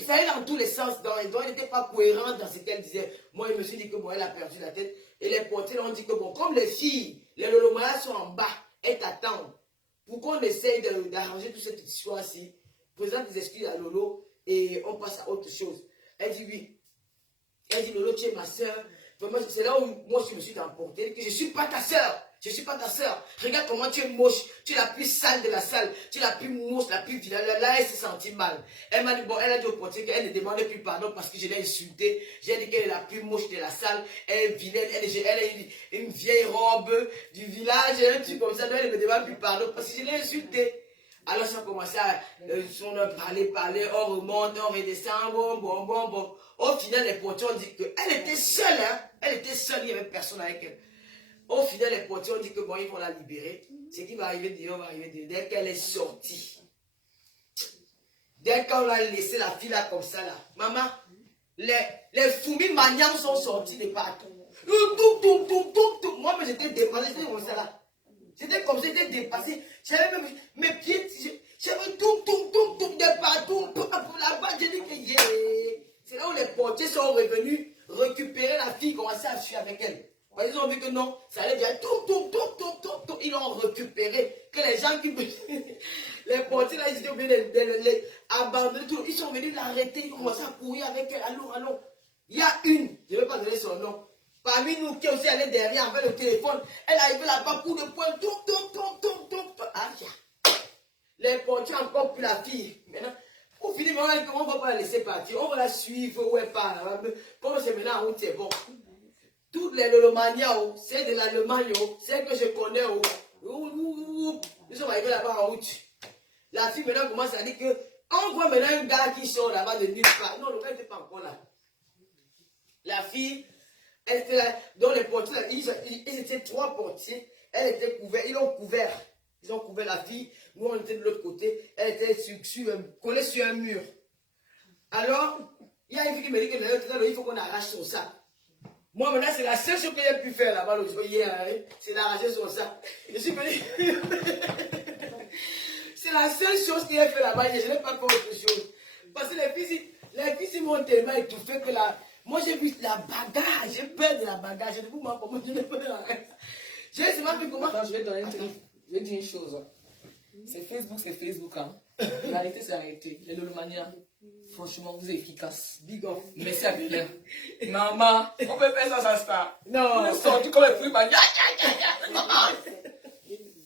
Il allait dans tous les sens. Donc, elle n'était pas cohérente dans ce qu'elle disait. Moi, je me suis dit que bon, elle a perdu la tête. Et les portiers ont dit que bon, comme les filles, les Lolomayas sont en bas, elles t'attendent. Pour qu'on essaye d'arranger toute cette histoire-ci, présente des excuses à Lolo et on passe à autre chose. Elle dit oui. Elle dit Lolo, tu es ma soeur. C'est là où moi je me suis emporté, que je ne suis pas ta soeur. Je ne suis pas ta soeur. Regarde comment tu es moche. Tu es la plus sale de la salle. Tu es la plus moche, la plus vilaine. Là, elle s'est sentie mal. Elle m'a dit, bon, elle a dit au portier qu'elle ne demandait plus pardon parce que je l'ai insultée. J'ai dit qu'elle est la plus moche de la salle. Elle est vilaine. Elle a une vieille robe du village. Un truc comme ça. Donc elle ne me demande plus pardon parce que je l'ai insultée. Alors ça a commencé à parler. On remonte, on redescend. Bon. Au final, les portiers ont dit qu'elle était seule. Hein? Elle était seule. Il n'y avait personne avec elle. Au final, les portiers ont dit que bon, ils vont la libérer. Ce qui va arriver dehors va arriver dehors. Dès qu'elle est sortie, dès qu'on a laissé la fille là comme ça là, maman, les fourmis maniants sont sortis de partout. Moi, j'étais dépassé, j'étais comme ça là. C'était comme si j'étais dépassé. J'avais même mes pieds, j'avais tout de partout. Là-bas, j'ai dit que ont vu que non, ça allait bien, tout, ils l'ont récupéré. Que les gens qui... les portiers là, ils étaient obligés de les abandonner tout. Ils sont venus l'arrêter, ils ont commencé à courir avec elle. Allons. Il y a une, je ne vais pas donner son nom. Parmi nous qui est aussi allé derrière avec le téléphone, elle est arrivée là-bas, coup de poing, tout. Ah, les portiers ont encore pris la fille. Maintenant, pour finir, on ne va pas la laisser partir. On va la suivre où elle part. Comme c'est maintenant en route, c'est bon. Toutes les Lolomania, c'est de l'Allemagne, c'est que je connais. Ils sont arrivés là-bas en route. La fille maintenant commence à dire que on voit maintenant un gars qui sort là-bas de nulle part. Non, le gars n'était pas encore là. La fille, elle était là, dans les portiers, ils étaient 3 portiers. Elle était couverte, ils ont couvert la fille. Nous, on était de l'autre côté. Elle était collée sur un mur. Alors, il y a une fille qui me dit que il faut qu'on arrache son sac. Moi, maintenant, c'est la seule chose que j'ai pu faire là-bas l'autre hier. C'est d'arracher son sac. Je suis venu. C'est la seule chose qu'il a fait là-bas. Je n'ai pas fait autre chose. Parce que les filles m'ont tellement étouffé que là. Moi, j'ai vu la bagarre. J'ai peur de la bagarre. Je ne sais pas comment je n'ai peur de la bagarre. Je sais pas comment. Attends, je vais dire une chose. C'est Facebook. Hein. L'arrêté, c'est arrêté. Les Lolomania, franchement, vous êtes efficace. Big off. Merci à Belair. Maman, on peut faire ça, ça. Non. On est sorti comme les fruits.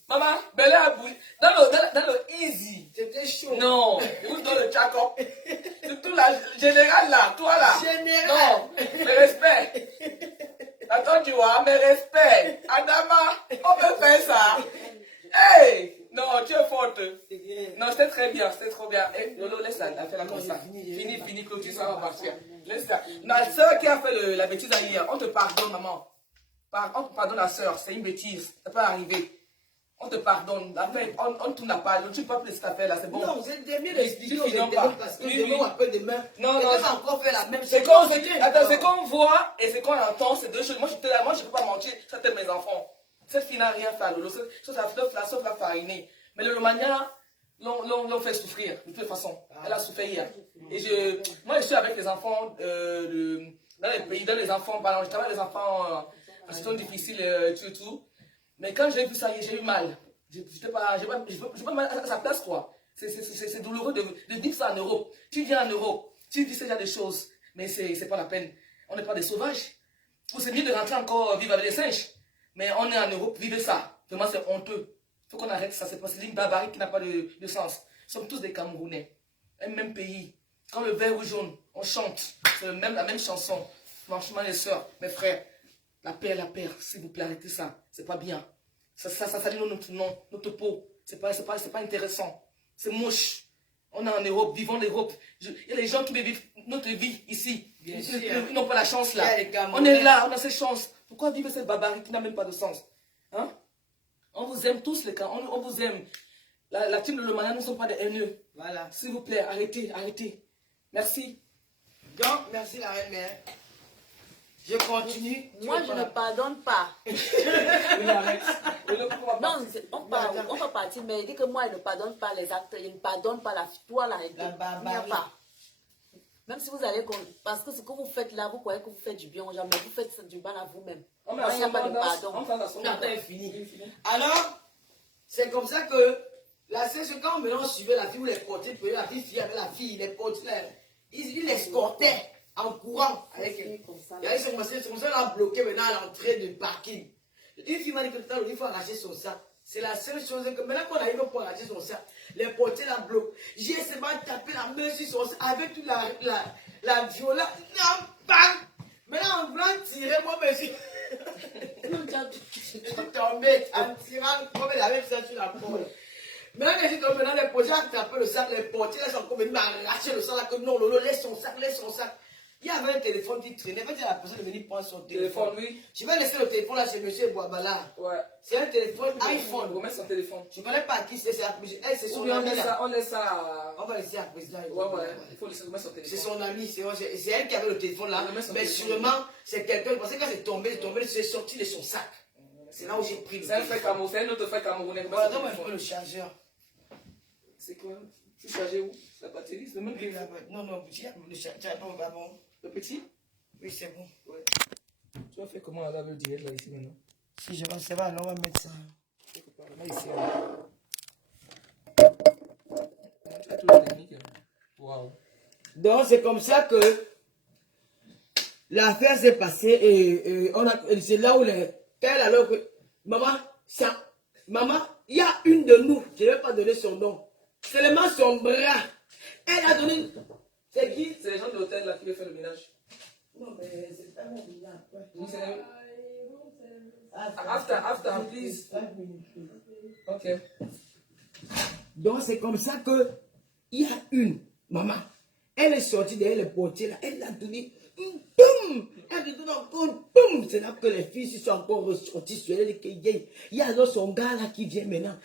Maman, Belair a bougé. Dans le easy. C'était chaud. Non, vous dans le check-up. Surtout la générale là, toi là. Général. Non, mais respect. Attends, tu vois, mais respect. Adama, on peut faire ça. Hey! Non, tu es forte. Non, c'était très bien, c'était trop bien. Hey, Lolo, laisse la faire la comme ça. Fini, clôture, ça va partir. Laisse ça. La soeur qui a fait la bêtise hier, on te pardonne, maman. On te pardonne la soeur, c'est une bêtise. Ça peut arriver. On te pardonne. On ne tourne pas. Tu ne peux pas plus cette affaire-là, c'est bon. Non, vous êtes mieux d'expliquer aux pas. internes parce que demain ou après demain, non, on va encore faire la même chose. C'est qu'on voit et c'est qu'on entend, c'est deux choses. Moi, je ne peux pas mentir, ça t'aide mes enfants. Cette fille n'a rien fait à Lolo, sauf la fariner. Mais le Lolomania l'ont fait souffrir, de toute façon. Elle a souffert hier. Et moi, je suis avec les enfants dans les pays, dans les enfants, pardon, je travaille avec les enfants en situation difficile, tout. Mais quand j'ai vu ça, j'ai eu mal. Je n'ai pas mal à sa place, quoi. C'est douloureux de vivre ça en Europe. Tu viens en Europe, tu dis déjà des choses, mais c'est pas la peine. On n'est pas des sauvages. C'est mieux de rentrer encore vivre avec les singes. Mais on est en Europe, vivre ça. Vraiment, c'est honteux. Il faut qu'on arrête ça. C'est une barbarie qui n'a pas de sens. Nous sommes tous des Camerounais. Un même pays. Quand le vert ou jaune, on chante. C'est la même chanson. Franchement, les soeurs, mes frères, la paix, s'il vous plaît, arrêtez ça. C'est pas bien. Ça salit notre nom, notre peau. C'est pas intéressant. C'est moche. On est en Europe, vivons l'Europe. Il y a des gens qui vivent notre vie ici. Ils n'ont pas la chance là. On est là, on a cette chance. Pourquoi vivre cette barbarie qui n'a même pas de sens? Hein? On vous aime tous les cas, on vous aime. La team de Lolomania, nous ne sommes pas des haineux. Voilà. S'il vous plaît, arrêtez. Merci. Donc, merci la reine-mère. Je continue. Moi, je ne pardonne pas. Oui, arrête. Non, on va partir, mais il dit que moi, il ne pardonne pas les actes, il ne pardonne pas toi là. La barbarie. Même si vous allez, parce que ce que vous faites là, vous croyez que vous faites du bien aux gens, mais vous faites du mal à vous-même. Il n'y a pas de pardon. C'est fini. Alors, c'est comme ça que la session, quand on suivait la fille ou les portiers, la fille avec la fille, les portiers, ils l'escortaient en courant avec elle. C'est comme ça qu'on a bloqué maintenant à l'entrée du parking. Une fille m'a dit que tout à l'heure, il faut arracher son sac. C'est la seule chose que maintenant qu'on arrive pour arracher son sac, les portiers la bloquent. J'ai essayé de taper la main sur son sac avec toute la violence. Non, bam! Maintenant, en voulant tirer, moi, je suis tombé en tirant comme elle avait ça sur la porte. Maintenant, quand je suis tombé, les portiers ont tapé le sac, les portiers là sont comme venus m'arracher le sac là que non, Lolo, laisse son sac. Il y avait un téléphone qui traînait. En fait, la personne est venue prendre son téléphone. Oui. Je vais laisser le téléphone là chez M. Boabala. Ouais. C'est un téléphone iPhone. On met son téléphone. Je ne connais pas qui c'est. C'est son ami. On laisse ça. On va laisser à la présidente. Ouais. Il faut laisser son téléphone. C'est son ami. C'est elle qui avait le téléphone là. Mais sûrement, c'est quelqu'un. Parce que quand c'est tombé, c'est sorti de son sac. C'est là où j'ai pris le téléphone. C'est un autre frère camerounais. Voilà, donne-moi le chargeur. C'est quoi? Tu charges où? La batterie, c'est le même que... Non, tu as le chargeur. Le petit? Oui, c'est bon. Ouais. Tu vas faire comment là, avec le direct là ici maintenant? Si je vais, ça va, alors on va mettre ça. Quelque part, là, ici. Tu as tout le technique. Waouh. Donc c'est comme ça que l'affaire s'est passée et c'est là où les pères alors que maman, il y a une de nous, je ne vais pas donner son nom, seulement son bras. Elle a donné. C'est qui? C'est les gens de l'hôtel là qui veulent faire le ménage. Non, mais c'est pas mon ménage. Oui, c'est. After, please. 5 minutes. Ok. Donc c'est comme ça que il y a une maman. Elle est sortie derrière les portiers là, elle a donné boum, elle a donné encore boum. C'est là que les filles se sont encore ressorties sur elle. Il y a alors son gars là qui vient maintenant.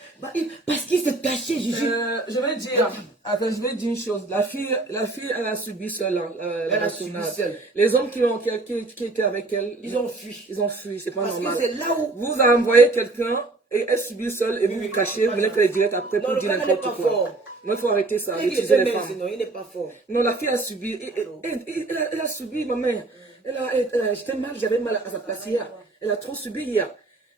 Parce qu'il s'est caché, je vais dire, attends, je vais dire une chose. La fille, elle a subi seule. Hein, elle a subi seule. Les hommes qui étaient avec elle, ils ont fui. Ils ont fui, c'est pas normal. Parce que c'est là où vous avez envoyé quelqu'un et elle subit seule et vous vous cachez, vous voulez qu'elle est directe après pour dire n'importe quoi. Fort. Non, il faut arrêter ça. Il n'est pas fort. Non, la fille a subi. Elle a subi, ma mère. J'étais mal, j'avais mal à sa place hier. Elle a trop subi hier.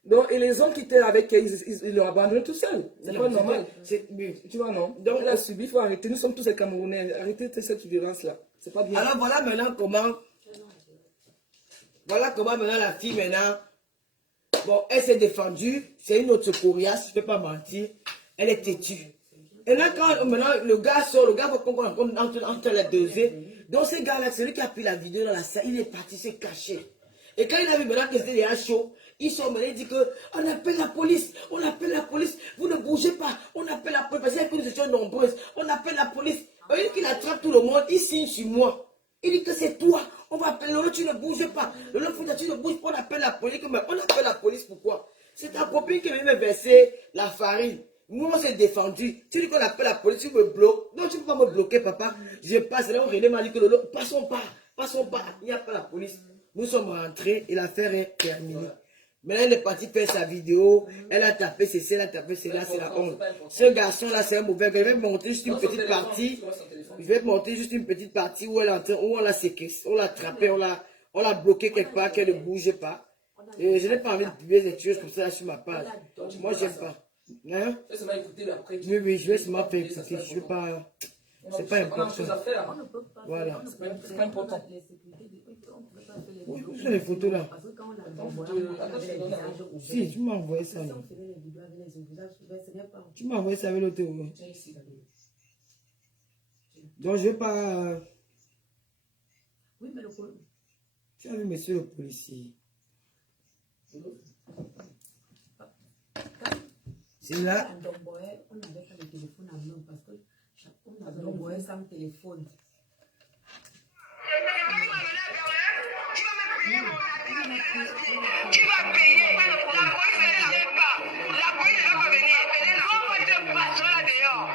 Donc, et les hommes qui étaient avec elle, ils l'ont abandonné tout seul. C'est pas normal. Tu vois, non? Donc, elle a subi, il faut arrêter. Nous sommes tous des Camerounais. Arrêtez cette violence-là. C'est pas bien. Alors, voilà maintenant comment. Voilà comment maintenant la fille, maintenant. Bon, elle s'est défendue. C'est une autre coriace, je ne peux pas mentir. Elle est têtue. Et là, quand maintenant le gars sort, le gars va qu'on rencontre entre les deux. Donc, ce gars-là, celui qui a pris la vidéo dans la salle, il est parti se cacher. Et quand il a vu maintenant que c'était déjà chaud, il sort maintenant, il dit que on appelle la police, vous ne bougez pas, on appelle la police, parce que nous étions nombreuses, on appelle la police. Il dit qu'il attrape tout le monde, il signe sur moi. Il dit que c'est toi, on va appeler Lolo, tu ne bouges pas. Lolo, tu ne bouges pas, on appelle la police. Mais on appelle la police pourquoi? C'est ta copine qui m'a versé la farine. Nous, on s'est défendu. Tu dis qu'on appelle la police, tu me bloques. Non, tu ne peux pas me bloquer, papa. Je passe. Là où René m'a dit que Lolo, passons pas. Il n'y a pas la police. Nous sommes rentrés et l'affaire est terminée. Maintenant, elle est partie faire sa vidéo. Elle a tapé ceci, elle a tapé cela, c'est la honte. Ce garçon-là, c'est un mauvais gars. Je vais montrer juste une petite partie. Je vais montrer juste une petite partie où elle est en train, où on l'a séquestré, on l'a attrapé, on l'a bloqué quelque part, qu'elle ne bougeait pas. Et je n'ai pas envie de publier des choses comme ça sur ma page. Moi, j'aime pas. Hein? Oui, je vais seulement faire écouter. Je veux pas. C'est pas important. Voilà. C'est pas important. Où sont les photos là? Si, tu m'as envoyé ça. Tu m'as envoyé ça avec l'autre. Donc, je vais pas. Tu as vu, monsieur le policier? C'est là. On envoyé sans téléphone. Tu vas payer. La police ne vient pas. La police ne va pas venir. On va te passer là dehors.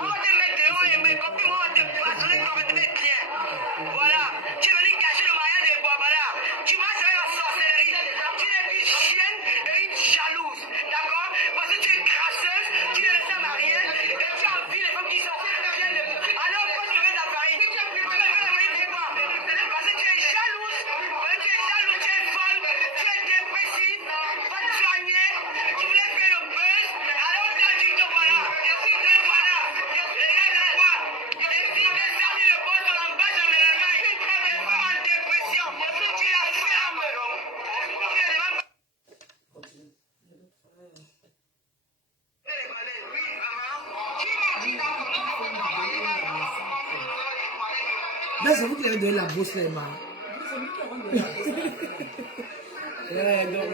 On va te mettre dehors et mes copines vont te passer pour te mettre bien. Voilà. Tu es venu cacher le mariage de Barbara. Tu m'as servi la sorcellerie. Tu es une chienne et une jalouse. D'accord? Parce que tu es crasseuse, tu es restée mariée et tu as envie les femmes qui sont chiennes. Alors, quand tu veux ta farine, tu veux la farine, c'est quoi? Parce que tu es jalouse. Tu es jalouse, tu es folle, tu es dépressive, pas de soigner, tu voulais faire le buzz, alors tu as dit que voilà, voilà, regarde-moi, les filles de Samy le boss de l'embâche de l'Allemagne, les femmes en dépression, tu la fermes, tu es même pas... Là, c'est vous qui avez donné la bourse, là, Emma. Ouais, donc.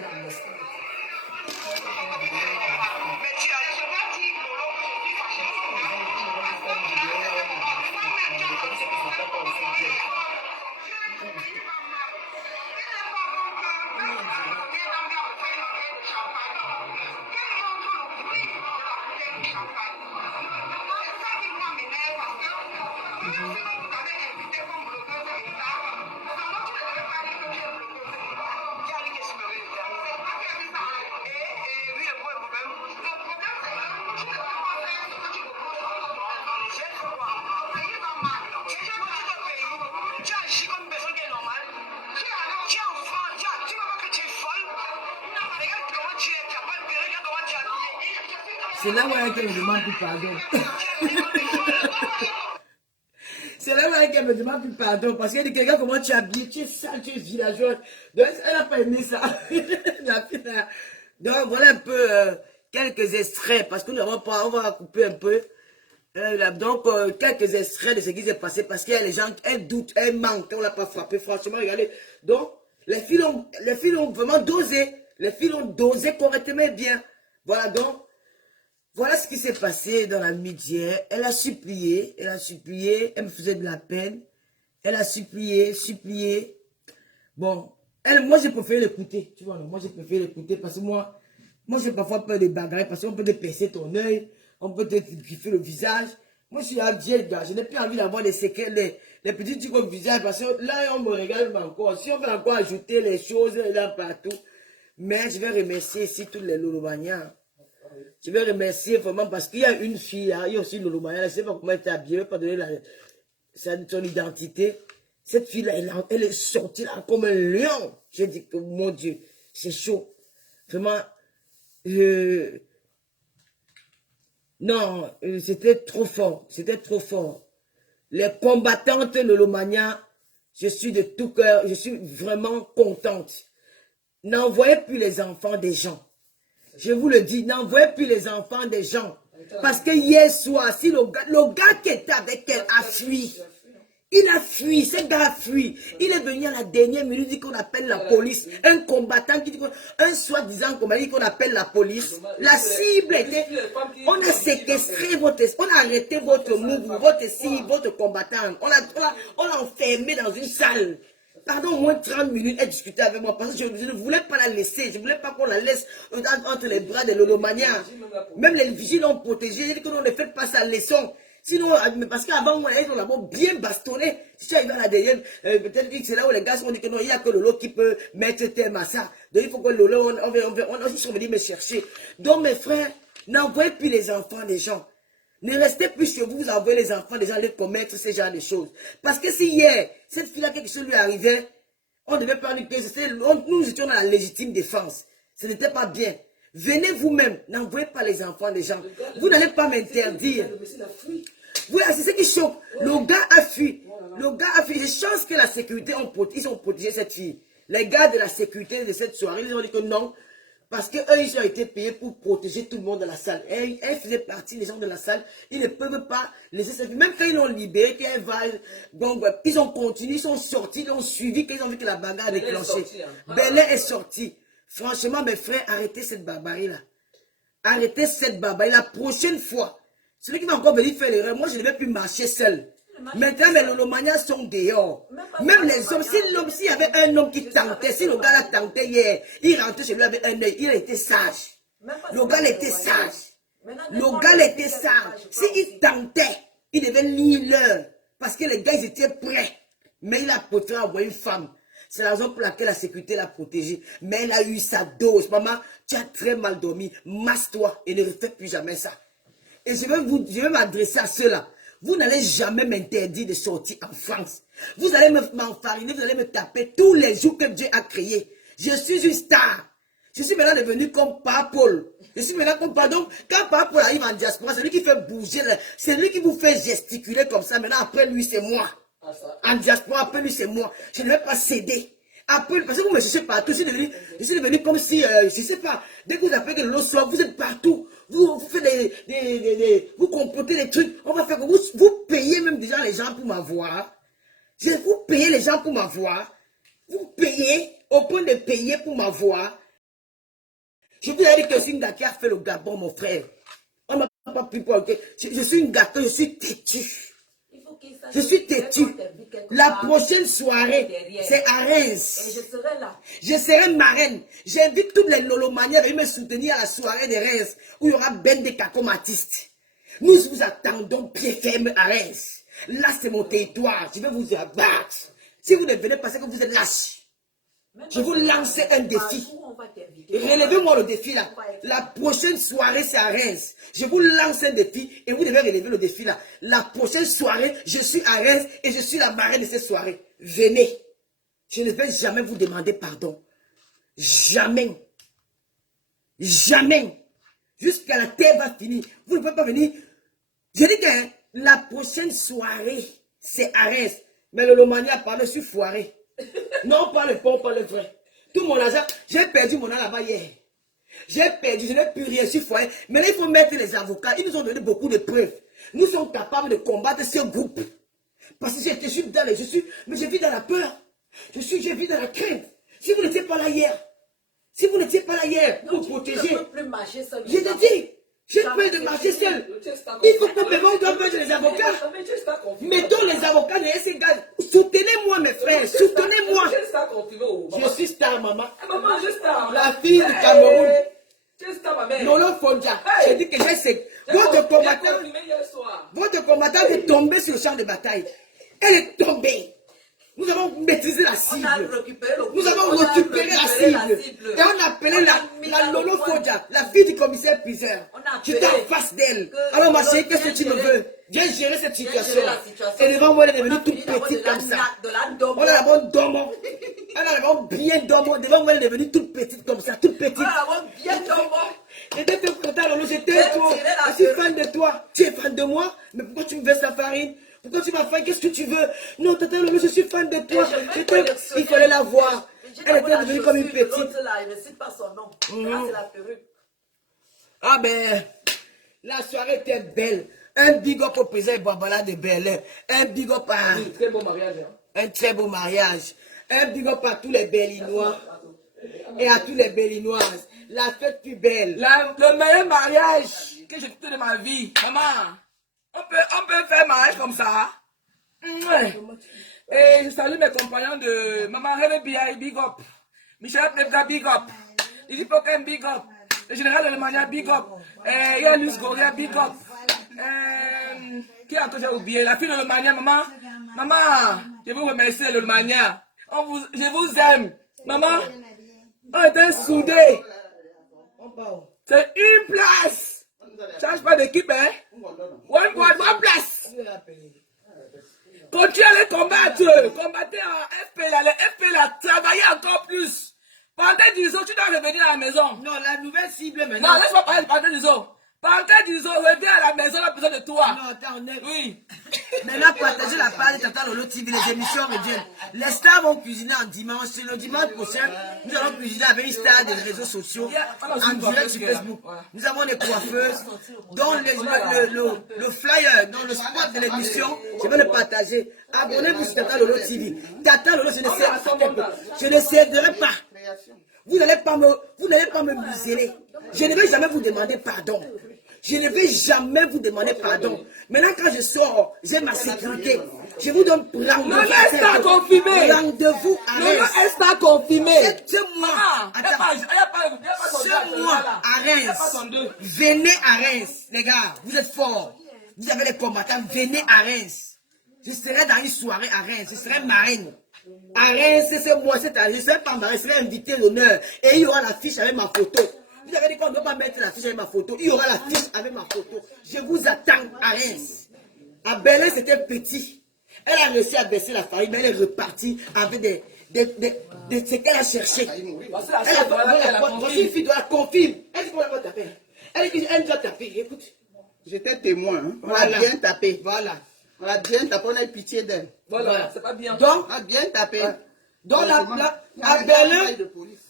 C'est là où elle me demande plus pardon. C'est là où elle me demande plus pardon. Parce qu'elle dit, quelqu'un, comment tu es habillé, tu es sale, tu es villageoise. Donc, elle n'a pas aimé ça. Donc, voilà un peu quelques extraits. Parce que nous n'avons pas, on va couper un peu. Donc, quelques extraits de ce qui s'est passé. Parce qu'il y a les gens, elles doutent, elles manquent. On ne l'a pas frappé. Franchement, regardez. Donc, les filles ont vraiment dosé. Les filles ont dosé correctement et bien. Voilà, donc. Voilà ce qui s'est passé dans la midi. Elle a supplié, elle me faisait de la peine. Elle a supplié. Bon, moi j'ai préféré l'écouter, tu vois, moi j'ai préféré l'écouter parce que moi j'ai parfois peur de bagarrer parce qu'on peut te percer ton œil, on peut te griffer le visage. Moi je suis un vieil gars, je n'ai plus envie d'avoir des séquelles, les petits trucs au visage parce que là on me regarde encore. Si on veut encore ajouter les choses là partout, mais je vais remercier ici tous les Lolomaniens. Je vais remercier vraiment parce qu'il y a une fille là, il y a aussi Lolomania, je ne sais pas comment elle était habillée, je ne vais pas donner son identité. Cette fille-là, elle est sortie là comme un lion. J'ai dit que mon Dieu, c'est chaud. Vraiment, non, c'était trop fort, Les combattantes Lolomania, je suis de tout cœur, je suis vraiment contente. N'envoyez plus les enfants des gens. Je vous le dis, n'envoyez plus les enfants des gens. Parce que hier soir, si le gars qui était avec elle a fui. Il a fui, ce gars a fui. Il est venu à la dernière minute, dit qu'on appelle la police. Un combattant qui dit un soi-disant combattant qu'on appelle la police. La cible était, on a séquestré on a arrêté votre mouvement, votre cible, votre combattant. On l'a enfermé dans une salle. Pardon, au moins 30 minutes, elle discutait avec moi parce que je ne voulais pas la laisser. Je ne voulais pas qu'on la laisse entre les bras de Lolomania. Même les vigiles l'ont protégée. J'ai dit que non, ne faites pas sa leçon. Sinon, parce qu'avant, ils ont d'abord bien bastonné. Si tu arrives à la dernière, peut-être que c'est là où les gars se sont dit que non, il n'y a que Lolo qui peut mettre terme à ça. Donc il faut que Lolo, ils sont venus me chercher. Donc mes frères, n'envoyez plus les enfants des gens. Ne restez plus chez vous, vous envoyez les enfants des gens aller commettre ce genre de choses. Parce que si hier, cette fille-là, quelque chose lui arrivait, on devait pas lui payer. Nous étions dans la légitime défense. Ce n'était pas bien. Venez vous-même, n'envoyez pas les enfants des gens. Vous n'allez pas m'interdire. Voilà, c'est ce qui choque. Le gars a fui. Le gars a fui. J'ai chance que la sécurité, ils ont protégé cette fille. Les gars de la sécurité de cette soirée, ils ont dit que non. Parce qu'eux, ils ont été payés pour protéger tout le monde dans la salle. Elle faisait partie des gens de la salle. Ils ne peuvent pas laisser cette fille. Même quand ils l'ont libérée, qu'elle va. Donc, ils ont continué, ils sont sortis, ils ont suivi, qu'ils ont vu que la bagarre a déclenché. Belair est sorti. Franchement, mes frères, arrêtez cette barbarie-là. Arrêtez cette barbarie. La prochaine fois, celui qui va encore venir faire l'erreur, moi, je ne vais plus marcher seul. Maintenant, les Lolomaniens sont dehors. Même les hommes, s'il y avait un homme qui tentait, si le gars l'a tenté hier, il rentrait chez lui avec un œil, il était sage. Le gars était sage. Le gars était sage. S'il tentait, il devait lire l'heure. Parce que les gars, ils étaient prêts. Mais il a préféré envoyer une femme. C'est la raison pour laquelle la sécurité l'a protégé. Mais elle a eu sa dose. Maman, tu as très mal dormi. Masse-toi et ne refais plus jamais ça. Et je vais m'adresser à ceux-là. Vous n'allez jamais m'interdire de sortir en France. Vous allez m'enfariner, vous allez me taper tous les jours que Dieu a créé. Je suis une star. Je suis maintenant devenu comme Papa Paul. Je suis maintenant comme Papa. Donc, quand Papa Paul arrive en diaspora, c'est lui qui fait bouger, c'est lui qui vous fait gesticuler comme ça. Maintenant, après lui, c'est moi. En diaspora, après lui, c'est moi. Je ne vais pas céder. Après, parce que vous me cherchez partout. Je suis devenu comme si, je ne sais pas, dès que vous appelez que l'eau soit, vous êtes partout. Vous faites vous complotez des trucs. On va faire que vous payez même déjà les gens pour m'avoir. Vous payez les gens pour m'avoir. Vous payez, au point de payer pour m'avoir. Je vous ai dit que c'est une gars qui a fait le Gabon, mon frère. On ne m'a pas pris pour le... Je suis une gâteau, je suis têtu. Je suis têtu. La prochaine soirée, c'est à Reims. Et je serai là. Je serai marraine. J'invite tous les Lolomaniens à venir me soutenir à la soirée de Reims, où il y aura ben des cacomatistes. Nous vous attendons pied ferme à Reims. Là, c'est mon territoire. Je vais vous abattre. Si vous ne venez pas, c'est que vous êtes lâches. Je vous lance un défi. Relevez-moi le défi là. La prochaine soirée, c'est à Reims. Je vous lance un défi et vous devez relever le défi là. La prochaine soirée, je suis à Reims et je suis la marraine de cette soirée. Venez. Je ne vais jamais vous demander pardon. Jamais. Jamais. Jusqu'à la terre va finir. Vous ne pouvez pas venir. Je dis que la prochaine soirée, c'est à Reims. Mais le Lomania parle, je suis foiré. Non, pas le bon, pas le vrai. Tout mon argent, j'ai perdu mon argent là-bas hier. J'ai perdu, je n'ai plus rien, je suis foiré. Maintenant, il faut mettre les avocats. Ils nous ont donné beaucoup de preuves. Nous sommes capables de combattre ce groupe. Parce que je suis dans les... mais je vis dans la peur. Je vis dans la crainte. Si vous n'étiez pas là hier, vous me protégez. Je ne peux plus marcher seul. Je te dis, j'ai peur de marcher seul. Il faut qu'on me doit mettre les avocats. Mettons les avocats de SGAD. Soutenez-moi, mes frères. Soutenez-moi. Je suis star, maman. La fille du Cameroun. Lolo Fonja. J'ai dit que j'ai sais. Votre combattant est tombé sur le champ de bataille. Elle est tombée. Nous avons maîtrisé la cible. Nous avons récupéré la cible. Et on a appelé la Lolo Fonja, la fille du commissaire Puiseur. J'étais en face d'elle. Alors ma chérie, qu'est-ce que tu me veux? Viens gérer cette situation. Et devant moi, elle est devenue toute petite comme ça. On a la bonne domo. Elle a la bonne bien domo. Devant moi, elle est devenue toute petite comme ça. Toute petite. J'étais fait content, Lolo. J'étais toi. Je suis fan de toi. Tu es fan de moi? Mais pourquoi tu me verses la farine? Pourquoi tu m'as fait? Qu'est-ce que tu veux? Non, Tata Lolo, je suis fan de toi. Il fallait la voir. Elle était devenue comme une petite. Il ne cite pas son nom. Là, c'est la perruque. Ah ben, la soirée était belle. Un big up au président Bouabala de Berlin. Un big up à... Très beau mariage. Hein? Un très beau mariage. Un big up à tous les Berlinois. Et à tous les Berlinoises. La fête plus belle. Le meilleur mariage que j'ai fait de ma vie. Maman, on peut faire un mariage comme ça. Et je salue mes compagnons de Maman Rebe BI, big up. Michel Prebda, big up. Lili Poken, big up. Le général de l'Allemagne, big up. Yannis Goria, big up. Qui a toujours oublié? La fille de l'Allemagne, maman. Maman, je vous remercie, l'Allemagne. Je vous aime. Maman, on était soudés. C'est une place. Change pas d'équipe, hein? One place. Continuez à les combattre. Combattez en FPLA. Les FPLA, travaillez encore plus. Pendant 10 ans, tu dois revenir à la maison. Non, la nouvelle cible maintenant. Non, laisse-moi parler de pendant 10 ans. Pendant 10 ans, reviens à la maison, on a besoin de toi. Non, attends, on est... Oui. Maintenant, partagez la page de Tata Lolo TV, les émissions reviennent. Les stars vont cuisiner en dimanche. C'est le dimanche prochain. Nous allons cuisiner avec une star des réseaux sociaux. En direct sur Facebook. Nous avons des coiffeuses. Dans le flyer, dans le spot de l'émission, je vais le partager. Abonnez-vous sur Tata Lolo TV. Tata Lolo, je ne céderai pas. Vous n'allez pas me museler. Je ne vais jamais vous demander pardon. Je ne vais jamais vous demander pardon. Maintenant, quand je sors, j'ai ma sécurité. Je vous donne rendez-vous. Non, est-ce à confirmer? Rendez-vous à Reims. Non, est-ce à confirmer? Ce mois à Reims. Venez à Reims, les gars. Vous êtes forts. Vous avez les combattants. Venez à Reims. Je serai dans une soirée à Reims. Je serai marraine. À Reims, c'est moi cette année. Je ne serai pas marraine. Je serai invité d'honneur. Et il y aura l'affiche avec ma photo. Vous avez dit qu'on ne doit pas mettre l'affiche avec ma photo. Il y aura l'affiche avec ma photo. Je vous attends à Reims. À Berlin, c'était petit. Elle a réussi à baisser la farine, mais elle est repartie avec ce qu'elle a cherché. Voici une fille de la confirme. Elle dit qu'on ne va pas taper. Elle dit qu'elle doit taper. Écoute. J'étais témoin. Hein. On Voilà. a bien tapé. Voilà. On a bien tapé. On a eu pitié d'elle. Voilà, c'est pas bien. Donc, On a bien tapé. dans à Berlin,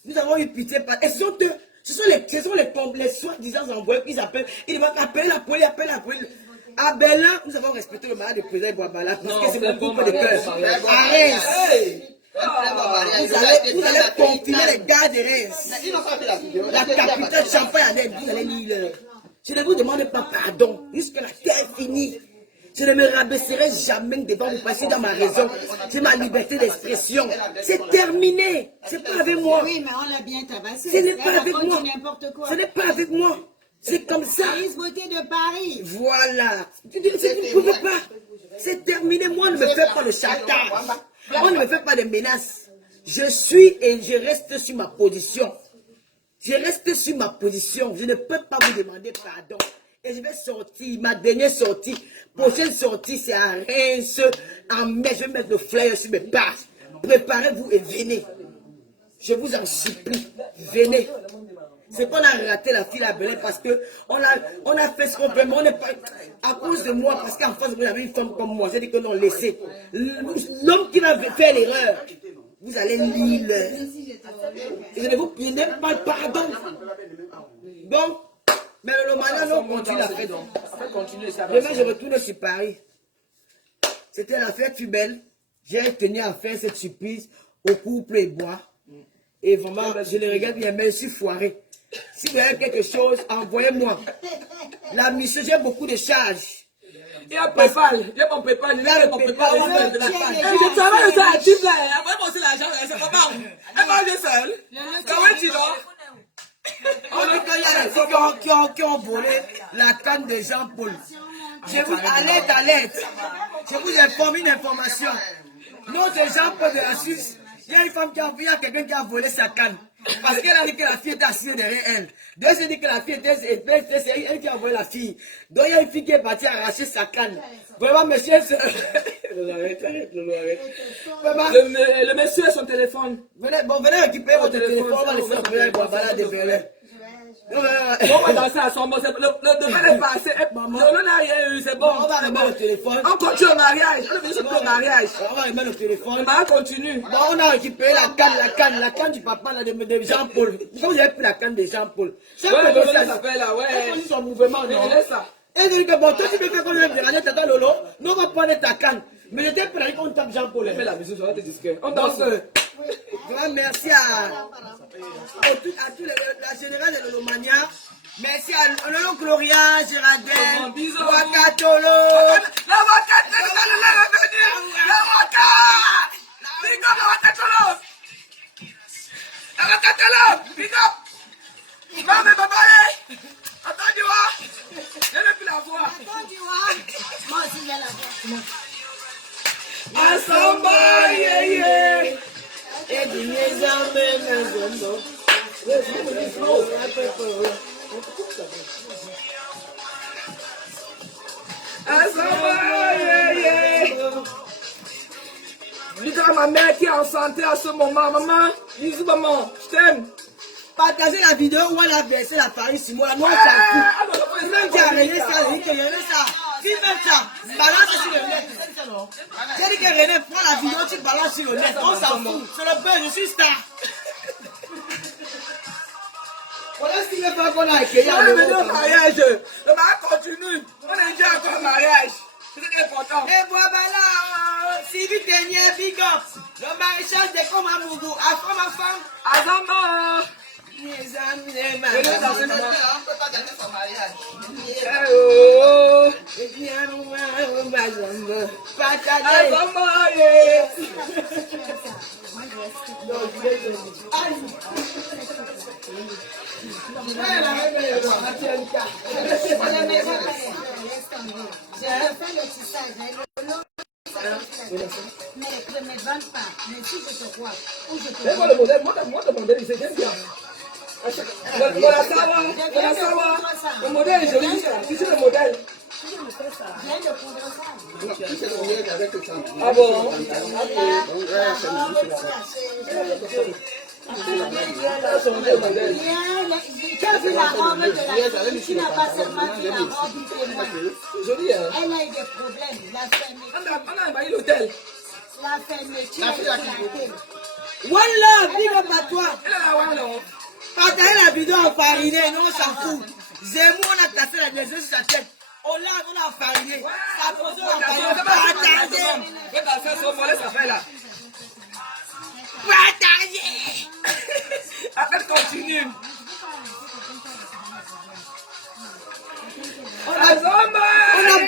nous avons eu pitié. Et ce sont les soi-disant envoyés qu'ils appellent. Ils vont appeler la police, À Berlin, nous avons respecté le mariage du président Bouabala parce que c'est mon couple de cœur. À Reims, vous allez confiner les gars de Reims. La capitale Champagne, vous allez lire. Je ne vous demande pas pardon jusqu'à la terre finie. Je ne me rabaisserai jamais devant vous parce que dans ma raison, j'ai ma liberté d'expression. C'est terminé. C'est pas avec moi. Oui, mais on l'a bien tabassé. Ce n'est pas avec moi. N'importe quoi. Ce n'est pas avec moi. C'est comme ça. Alice Beauté de Paris. Voilà. Vous ne pouvez pas. C'est terminé. Moi, ne me faites pas de chantage. Moi, ne me faites pas de menaces. Je suis et je reste sur ma position. Je reste sur ma position. Je ne peux pas vous demander pardon. Et je vais sortir, ma dernière sortie, prochaine sortie, c'est à Reims, en mai, je vais mettre le flyer sur mes pages. Préparez-vous et venez. Je vous en supplie, venez. C'est qu'on a raté la fille à Belém parce que on a fait ce qu'on peut, mais on n'est pas... À cause de moi, parce qu'en face, vous avez une femme comme moi, j'ai dit que non, laissez. L'homme qui va faire l'erreur, vous allez lire et vous ne vous prenez pas le pardon. Donc, mais le Lomania, on continue la fête. Demain, je retourne sur Paris. C'était la fête fut belle. J'ai tenu à faire cette surprise au couple et bois. Et vraiment, je le regarde bien, mais je suis foiré. Si vous avez quelque chose, envoyez-moi. La mission, j'ai beaucoup de charges. Il y a PayPal. Il y a mon PayPal. Il y a mon PayPal. Je travaille sur la type là. Après, moi, c'est l'argent. C'est pas mal. Elle mange seule. Comment tu vas? On dit qu'il y a des filles qui ont volé la canne de Jean-Paul. Je vous alerte. Je vous informe une information. Moi, c'est Jean-Paul de la Suisse. Il y a une femme qui a vu quelqu'un qui a volé sa canne. Parce qu'elle a dit que la fille était assise derrière elle. Donc, elle dit que la fille était c'est elle qui a volé la fille. Donc, il y a une fille qui est partie arracher sa canne. Vraiment, monsieur, le monsieur a son téléphone. Venez récupérer votre téléphone. On va laisser un peu la balade de Belém. On va danser à son bon. Le domaine est passé. C'est bon. On va remettre le téléphone. On continue le mariage. On est sur le mariage. On va remettre le téléphone. Le mariage continue. Bon, on a récupéré la canne du papa là, de Jean-Paul. Vous avez pris la canne de Jean-Paul. Ouais, ça fait là, ouais. Son mouvement, non? Ça. Et je dis que bon, toi tu peux faire comme le déranger, t'attends Lolo. Nous on va prendre ta canne. Mais je t'ai pris qu'on tape Jean-Paul. Fais la musique, on te disque. On danse. Merci à tous la générale de Lolomania. Merci à Lolo Gloria, Gérardin, Wakatolo. La Wakatolo, la revenue. La Wakatolo. Big up la Wakatolo. La Wakatolo. Big up. Non mais papa, attends, tu vois. Je n'ai plus la voix. Attends, tu vois. Moi aussi, j'ai la voix. Asamba, yeah. Et du mieux en même. Dis à ma mère qui est en santé à ce moment. Maman, bisous maman, je t'aime. Partagez la vidéo où on a versé la farine sur moi. Nous on s'en fout. Même qui a René ça, il dit que René ça. Si même ça, balance sur le net. J'ai dit que René prend la vidéo, tu balances sur le net. On s'en fout. C'est le buzz, je suis star. Voilà ce qu'il veut faire qu'on a accueilli. On est venu au mariage. Le mariage continue. On est déjà encore au mariage. C'est important. Et voilà, Sylvie Ténier, big up. Le maréchal de Komamougou, à ma femme. Azamba. Mes amis, les Venez danser mamans. maintenant. On ne peut pas gagner son mariage. Oh. Et bien, Azamba. Partagez. Azamba, yeah. J'ai fait le tissage. Mais je ne me vante pas. Mais si je te crois, ou je te Donne-moi le modèle. Moi, ton modèle, c'est bien. Voilà, ça va. Le modèle est joli. Tu sais le modèle. viens de prendre ça. Tu sais combien avec le sang. Ah bon? Tu as vu la robe de la fille, tu n'as pas seulement vu la robe du témoin. C'est joli, hein? Elle a eu des problèmes. On a envahi l'hôtel. La fermeture est claquée. One love, big up à toi. Elle a la one love. Partagez la vidéo en fariné, nous on s'en fout. Zemmour, on a cassé la maison sur sa tête. Hollande, on a fariné. Ça pose la fariné. Partagez. Fais danser son mollet, ça fait là. Partagez. Après, continue. On a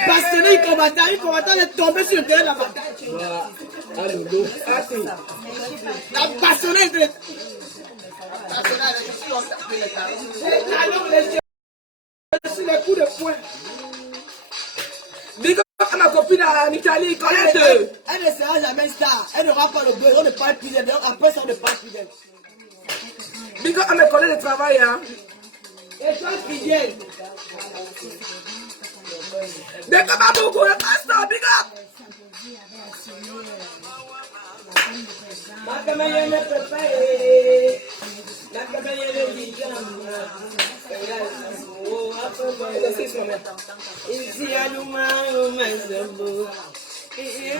bastonné un combattant est tombé sur le terrain de la bataille. La bastonné de... Sur les coups de poing. Big up à ma copine en Italie, Colette. Elle ne sera jamais star. Elle n'aura pas le beurre. On ne parle plus d'elle. Après ça, on ne parle plus d'elle. Big up à mes collègues de travail, hein. Et toi, fidèle. Big up à beaucoup, le pasteur, big up.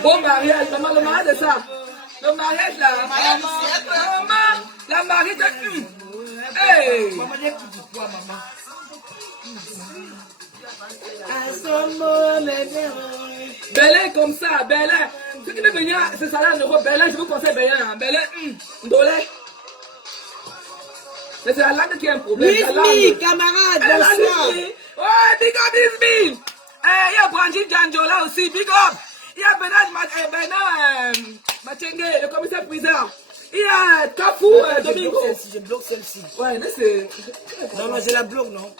Bon mariage, maman, le mariage de ça. Le mariage là. Maman, la mariée de... Hey! Maman, j'ai plus du poids, maman. Bélin comme ça, Bélin. Ce qui veut venir, c'est ça là, en euros. Bélin, je vous conseille Bélin. Bélin, Ndolé. Mais c'est la langue qui a un problème. Bismi, camarade, bonsoir. Ouais, big up Bismi. Il y a Brandy Djanjo là aussi, big up. Il y a Bernard Machenge, le commissaire priseur. Il y a Kafou, Domingo. Je bloque celle-ci. Ouais, mais c'est... Non, non, je la bloque, non.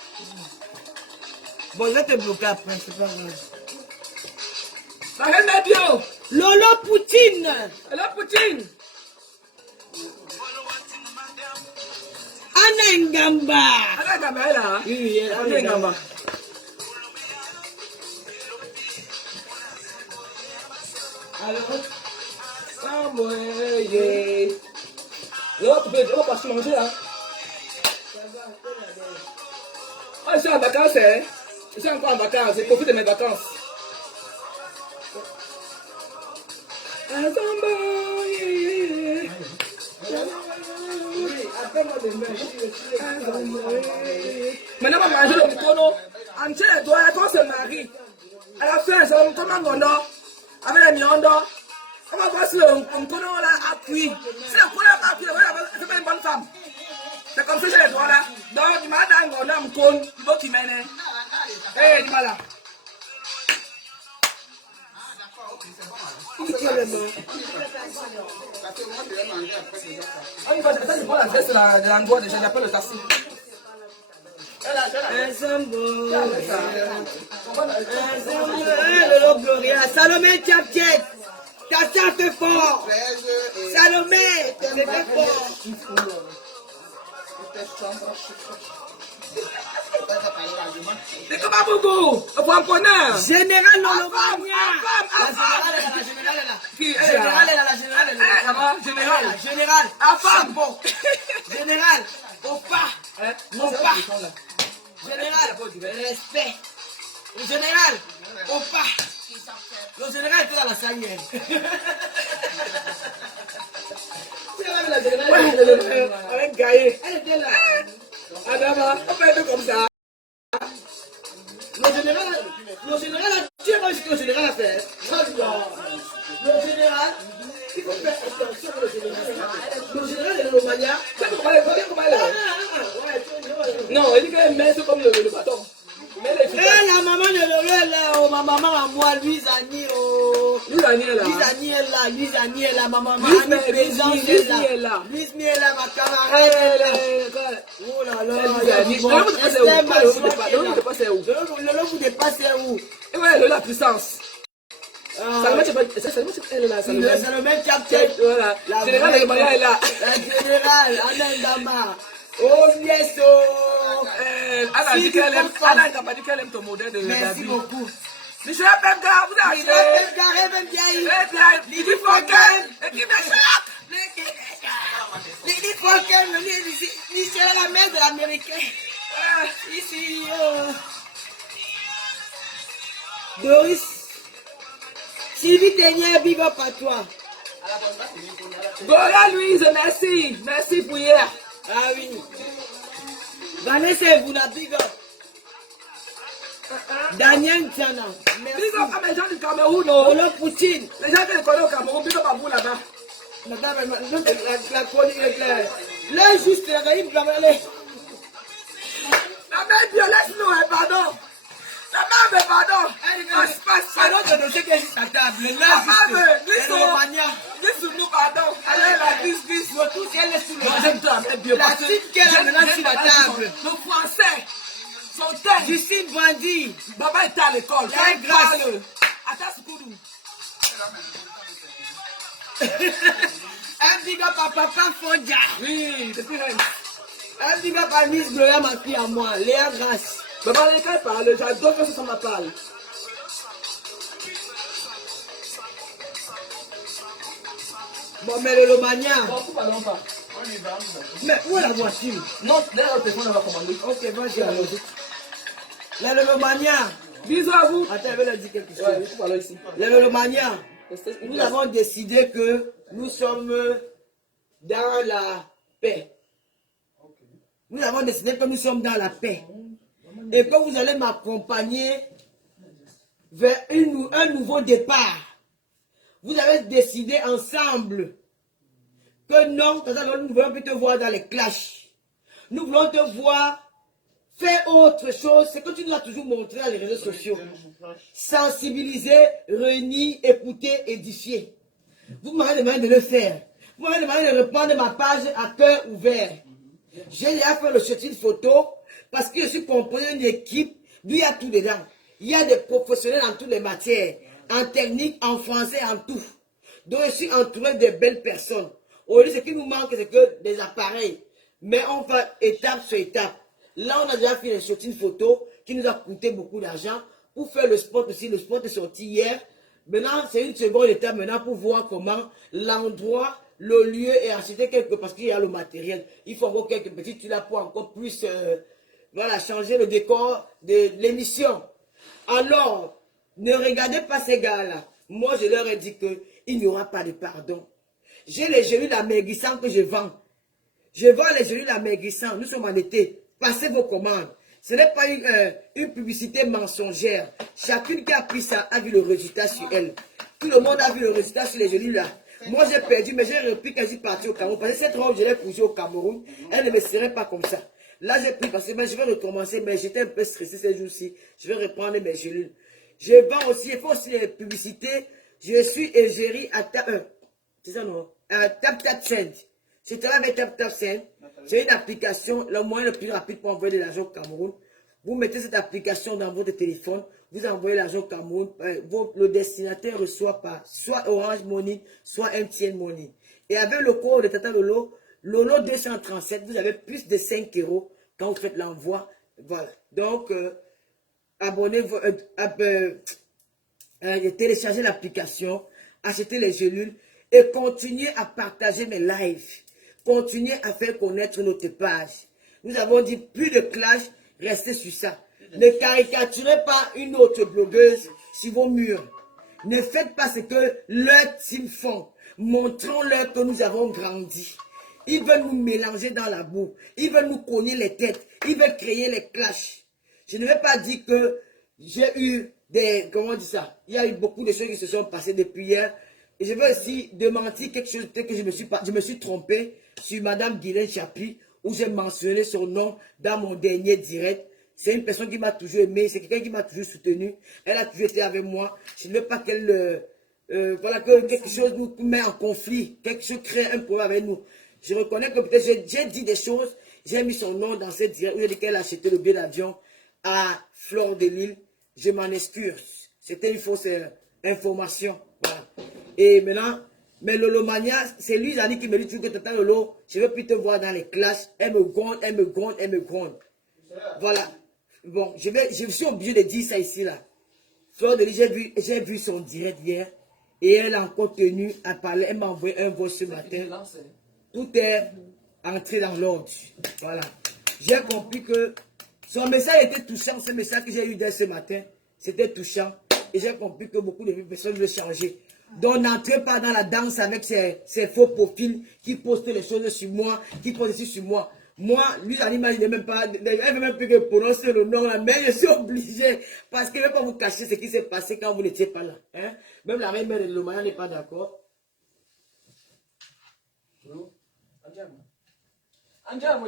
Bon, je vais te bloquer après, c'est pas grave. La reine des bio. Lolo Poutine. La Poutine. Anengamba. Anengamba, elle là. Oui, Anengamba. Alors, l'autre, tu peux pas se manger là. Oh, je suis en vacances, hein. Je suis encore en vacances, je profite de mes vacances. Maintenant, on va manger le mouton. Entier les doigts, quand on se marie, à la fin, c'est le mouton mangondo, avec les miondo. On va voir si le mouton là appuie. Si le mouton là appuie, c'est pas une bonne femme. C'est comme ça, j'ai les doigts là. Donc, du mal d'un gonda, mouton, il faut qu'il mène. Eh, du mal là. On y va, je prends l'adresse de l'endroit déjà, j'appelle le taxi. Lolo Gloria. Salomé, tiens, tiens. Ta soeur fait fort. Salomé, tu fais fort. C'est comme un boubou, au pomponneur. Général Lolo Femme. Qui est là? Général, elle a la générale. Général. Général. Femme. Bon. Général. Opa. Opa. Général. Respect. Le général. Opa. Le général était dans la salle hier. Avec Gaïe. Elle était là. Adama, on fait un peu comme ça. Le général a tué moi ce que le général a fait. Le général, il faut faire attention au général. Le général est le Romania. Comment elle est? Non, il dit qu'elle met comme le bâton. Eh, la maman de Lolo, oh, ma maman à moi, Louise Annie, oh. Louise Annie est là. Louise Annie est là, ma maman. Louise Annie Présence est là. Louise Mi est là, ma camarade. Oh là là. Lolo, vous dépassez où? Et ouais, elle a la puissance. Elle est là, c'est le même capitaine. Voilà. Général de Maya est là. La générale, Anandama. Oh yes, oh. Anna dit qu'elle aime ton modèle de Merci David. beaucoup. Michel Pemga, vous arrivez. Michel Pemga, rêve bien. Lydie Fonken, équipe de choc. Lydie Fonken, Michel la mère de l'américain. Ici, Doris. Sylvie Ténière, big up à toi. Gloria Louise, merci. Merci pour hier. Ah oui. Vanessa, vous la big up. Daniel Tiana. Merci. Big up à mes gens du Cameroun. Lolo Poutine. Les gens qui le connaissent au Cameroun, big up à vous là-bas. Madame, la chronique est claire. Là, juste, la gaïne, la mère, la mère, laisse-nous, pardon. La mère, pardon. C'est notre dossier qui est juste à table. Là, juste, nous, pardon. Allez, la glisse. Le tout, elle est sous le La petite qu'elle a maintenant sur la table. Le français. Son thème. Justine Brandy. Baba était à l'école. Quand il parle. Attends, Soukoudou. Un big up à Papa Fondia. Oui, depuis Rennes. Un big up à Miss Gloria, ma fille à moi. Léa Grasse. Baba, les gars parlent. J'adore que ça m'appelle. Bon, mais le Lomania. Non, tout va pas. Mais où est la voiture? Non, là, le téléphone va commander. Ok, vas-y, alors. La Lolomania. Bisous à vous. Attends, elle veut leur dire quelque chose. Ouais, tout va là ici. La Lolomania. Restez une Nous place. avons décidé que nous sommes dans la paix. Nous avons décidé que nous sommes dans la paix. Et que vous allez m'accompagner vers un nouveau départ. Vous avez décidé ensemble que non, nous ne voulons plus te voir dans les clashs. Nous voulons te voir faire autre chose. C'est que tu nous as toujours montré dans les réseaux sociaux. Sensibiliser, réunir, écouter, édifier. Vous m'avez demandé de le faire. Vous m'avez demandé de répondre ma page à cœur ouvert. J'ai déjà fait le shooting photo parce que je suis composé d'une équipe d'où il y a tout dedans. Il y a des professionnels en toutes les matières, en technique, en français, en tout. Donc je suis entouré de belles personnes. Aujourd'hui, ce qui nous manque, c'est que des appareils. Mais on va étape sur étape. Là, on a déjà fait un shooting photo qui nous a coûté beaucoup d'argent. Pour faire le spot aussi, le spot est sorti hier. Maintenant, c'est une seconde étape maintenant pour voir comment l'endroit, le lieu est acheté quelque parce qu'il y a le matériel. Il faut encore quelques petits trucs là pour encore plus voilà, changer le décor de l'émission. Alors, ne regardez pas ces gars-là. Moi, je leur ai dit qu'il n'y aura pas de pardon. J'ai les gélules amaigrissants que je vends. Je vends les gélules amaigrissants. Nous sommes en été. Passez vos commandes. Ce n'est pas une publicité mensongère. Chacune qui a pris ça a vu le résultat sur elle. Tout le monde a vu le résultat sur les gélules là. Moi, j'ai perdu, mais j'ai repris quand je suis parti au Cameroun. Parce que cette robe, je l'ai couchée au Cameroun. Elle ne me serait pas comme ça. Là, j'ai pris parce que je vais recommencer. Mais j'étais un peu stressé ces jours-ci. Je vais reprendre mes gélules. Je vends aussi, il faut aussi les publicités. Je suis égérie à c'est ça non? TapTapSend. C'est là avec TapTapSend. C'est une application, le moyen le plus rapide pour envoyer de l'argent au Cameroun. Vous mettez cette application dans votre téléphone, vous envoyez l'argent au Cameroun, le destinataire reçoit par soit Orange Money, soit MTN Money. Et avec le code de Tata Lolo, Lolo 237, vous avez plus de 5 € quand vous faites l'envoi. Voilà. Donc, abonnez-vous, téléchargez l'application, achetez les gélules et continuez à partager mes lives. Continuez à faire connaître notre page. Nous avons dit plus de clash, restez sur ça. Ne caricaturez pas une autre blogueuse sur vos murs. Ne faites pas ce que leur team font. Montrons-leur que nous avons grandi. Ils veulent nous mélanger dans la boue. Ils veulent nous cogner les têtes. Ils veulent créer les clashs. Je ne vais pas dire que j'ai eu des... Comment on dit ça? Il y a eu beaucoup de choses qui se sont passées depuis hier. Et je veux aussi démentir quelque chose, peut-être que je me suis trompé sur Madame Guylaine Chapi, où j'ai mentionné son nom dans mon dernier direct. C'est une personne qui m'a toujours aimé, c'est quelqu'un qui m'a toujours soutenu. Elle a toujours été avec moi. Je ne veux pas qu'elle, voilà, que quelque chose nous met en conflit, quelque chose crée un problème avec nous. Je reconnais que peut-être j'ai dit des choses, j'ai mis son nom dans cette direct, où j'ai dit qu'elle a acheté le billet d'avion à Fleur de Lille. Je m'en excuse. C'était une fausse information. Voilà. Et maintenant, mais Lolomania, c'est lui, Zani, qui me dit toujours que Tata Lolo, je ne veux plus te voir dans les classes. Elle me gronde, elle me gronde, elle me gronde. Voilà. Bon, je suis obligé de dire ça ici, là. Fleur de Lille, j'ai vu son direct hier. Et elle a encore tenu à parler. Elle m'a envoyé un voix ce matin. Tout est entré dans l'ordre. Voilà. J'ai compris que son message était touchant. Ce message que j'ai eu dès ce matin, c'était touchant. Et j'ai compris que beaucoup de personnes veulent changer. Donc n'entrez pas dans la danse avec ces faux profils qui postent les choses sur moi, qui posent ici sur moi. Moi, lui, l'animal, il n'est même pas, elle ne veut même plus que prononcer le nom là, mais je suis obligé, parce qu'il ne veut pas vous cacher ce qui s'est passé quand vous n'étiez pas là. Hein? Même la reine mère de Lomaya n'est pas d'accord. Andiamo,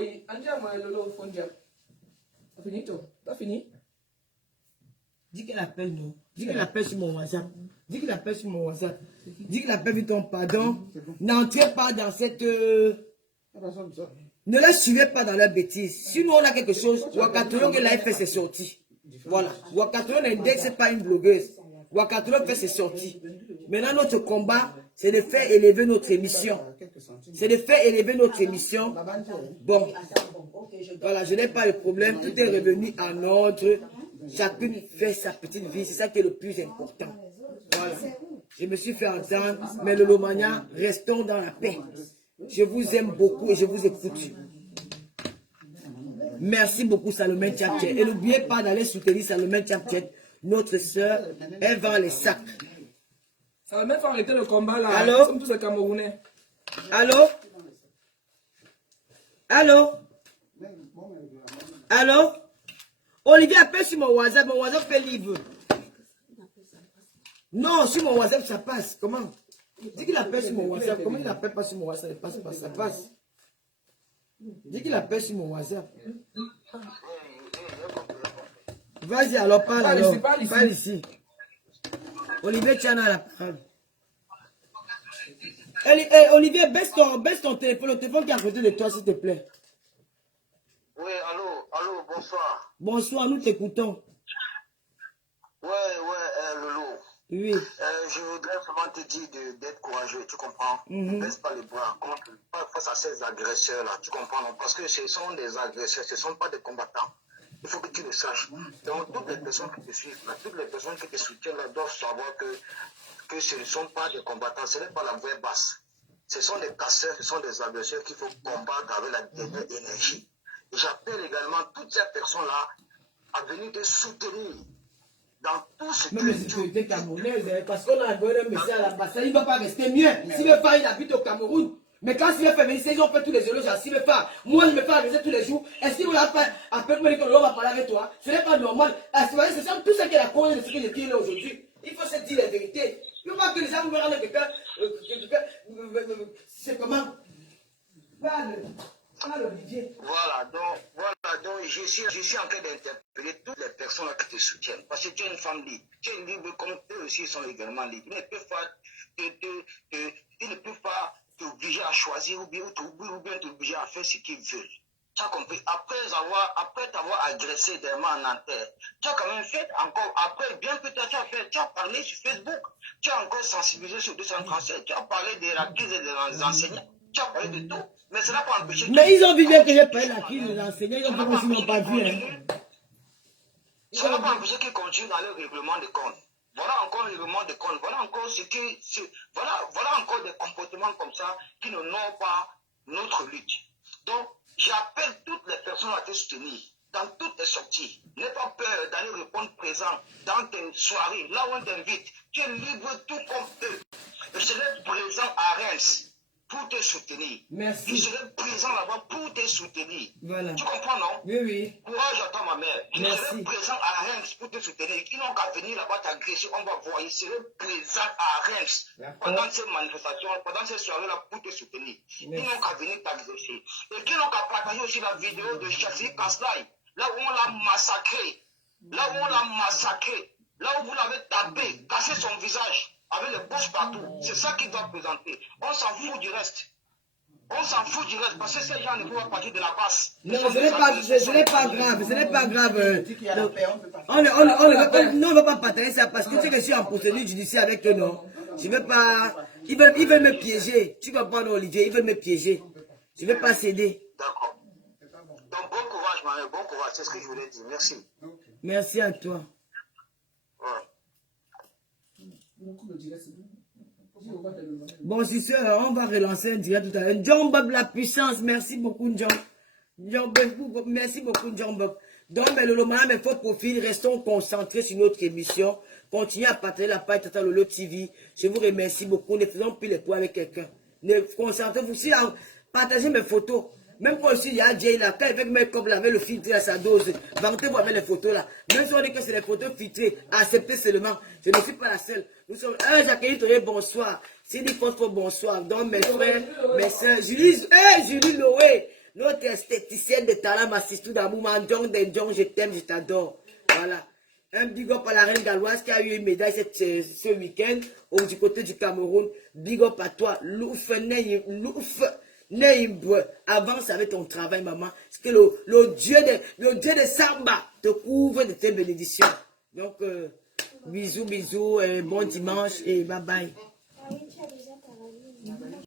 Lolo, Fondia. T'as fini, toi? T'as fini? Dis qu'elle appelle nous. Dis qu'elle appelle sur mon WhatsApp. Dis qu'il appelle sur mon WhatsApp. Dis qu'il appelle ton pardon. N'entrez pas dans cette... Ne les suivez pas dans leurs bêtises. Si nous on a quelque chose, Wakatolo que live fait ses sorties. Voilà. Wakatolo Index, c'est pas une blogueuse. Wakatolo fait ses sorties. Maintenant, notre combat, c'est de faire élever notre émission. C'est de faire élever notre émission. Bon. Voilà, je n'ai pas de problème. Tout est revenu en ordre. Chacune fait sa petite vie. C'est ça qui est le plus important. Voilà. Je me suis fait entendre, mais le Lomania, restons dans la paix. Je vous aime beaucoup et je vous écoute. Merci beaucoup, Salomé Tchapchet. Et n'oubliez pas d'aller soutenir Salomé Tchapchet, notre soeur. Elle vend les sacs. Salomé, il faut arrêter le combat là. Allô? Nous sommes tous les Camerounais. Allô? Allô? Allô? Olivier appelle sur mon WhatsApp fait libre. Non, sur mon WhatsApp ça passe. Comment? Dis qu'il appelle sur mon WhatsApp. Comment il appelle pas sur mon WhatsApp? Ça passe. Dis qu'il appelle sur mon WhatsApp. Vas-y alors, parle ici. Olivier, tu en as la parole. Olivier, baisse ton téléphone, le téléphone qui est à côté de toi, s'il te plaît. Oui, allô, bonsoir. Bonsoir, nous t'écoutons. Lolo. Oui. Je voudrais vraiment te dire d'être courageux, tu comprends? Ne baisse pas les bras, face à ces agresseurs-là, tu comprends? Non? Parce que ce sont des agresseurs, ce ne sont pas des combattants. Il faut que tu le saches. Donc, toutes les personnes qui te suivent, là, toutes les personnes qui te soutiennent, là, doivent savoir que ce ne sont pas des combattants, ce n'est pas la vraie base. Ce sont des casseurs, ce sont des agresseurs qu'il faut combattre avec la dernière énergie. Et j'appelle également toutes ces personnes-là à venir te soutenir dans tout ce Même les autorités camerounaises, parce qu'on a envoyé un message à l'ambassade, il ne va pas rester mieux. S'il veut pas, il habite au Cameroun. Mais quand s'il veut faire venir, ils ont fait tous les éloges, s'il veut pas. Moi, je me fais agresser tous les jours. Est-ce qu'il va pas après me dire que l'on va parler avec toi? Ce n'est pas normal. C'est ça, tout ce qui est la cause de ce que je dis là aujourd'hui. Il faut se dire la vérité. Il ne faut pas que les gens me rendent quelqu'un. C'est comment? Voilà, donc je suis en train d'interpeller toutes les personnes qui te soutiennent. Parce que tu es une femme libre. Tu es libre comme eux aussi sont également libres. Ils ne peuvent pas t'obliger à choisir ou bien t'obliger à faire ce qu'ils veulent. Tu as compris? Après t'avoir agressé des mains en Nanterre, tu as quand même fait encore, après, bien que tu as parlé sur Facebook, tu as encore sensibilisé sur 237, tu as parlé de la crise des enseignants, tu as parlé de tout, mais ça n'a pas empêché. Mais ils ont vu bien que j'ai parlé de la crise des enseignants, ils ont pas aussi n'ont pas vu. Ça n'a pas empêché qu'ils continuent dans le règlement de compte. Voilà encore le règlement de compte, voilà encore voilà encore des comportements comme ça qui ne n'ont pas notre lutte. Donc, j'appelle toutes les personnes à te soutenir dans toutes les sorties. N'aie pas peur d'aller répondre présent dans tes soirées, là où on t'invite. Tu es libre tout comme eux. Je serai présent à Reims pour te soutenir. Merci. Je serai présent là-bas pour te soutenir. Voilà. Tu comprends, non? Oui, oui. Courage à toi, ma mère. Je Merci. serai présent à Reims pour te soutenir. Ils n'ont qu'à venir là-bas t'agresser, on va voir. Je serai présent à Reims pendant ces manifestations, pendant ces soirées-là pour te soutenir. Ils n'ont qu'à venir t'agresser. Et qu'ils n'ont qu'à partager aussi la vidéo de Chassis Kaslaï, là où on l'a massacré. Là où on l'a massacré. Là où vous l'avez tapé, cassé son visage, avec les poches partout. C'est ça qu'il doit présenter. On s'en fout du reste. On s'en fout du reste parce que ces gens ne peuvent pas partir de la base. Non, ce n'est pas grave, ce n'est pas grave. On ne va pas partager ça parce que tu sais que je suis en procédure judiciaire avec eux, non? Je ne vais pas. Ils veulent me piéger. Tu comprends, non, Olivier? Ils veulent me piéger. Je ne vais pas céder. D'accord. Donc, bon courage, ma mère, bon courage. C'est ce que je voulais dire. Merci. Merci à toi. Bon, si ça, on va relancer un direct tout à l'heure. John Bob, la puissance. Merci beaucoup, John. Merci beaucoup, John Bob. Donc, mais le Lomana, mes faux profils, restons concentrés sur notre émission. Continuez à partager la page Tata Lolo TV. Je vous remercie beaucoup. Ne faisons plus les points avec quelqu'un. Ne concentrez-vous aussi à partager mes photos. Même quand aussi il y a Jay là, quand avec mes copes là, avec le filtre à sa dose, vantez-vous avec les photos là. Même si on dit que c'est des photos filtrées, acceptez seulement. Je ne suis pas la seule. Nous sommes Jacqueline Touré, bonsoir. Cindy Fosfo, bonsoir. Donc mes frères, mes soeurs, Julie Loé, notre esthéticienne de talent, ma sister d'amour, Mandjong, je t'aime, je t'adore. Voilà. Un big up à la reine galloise qui a eu une médaille ce week-end du côté du Cameroun. Big up à toi, Louf. Avance avec ton travail, maman. Parce que le Dieu de Samba te couvre de tes bénédictions. Donc, bisous, bon dimanche et bye bye.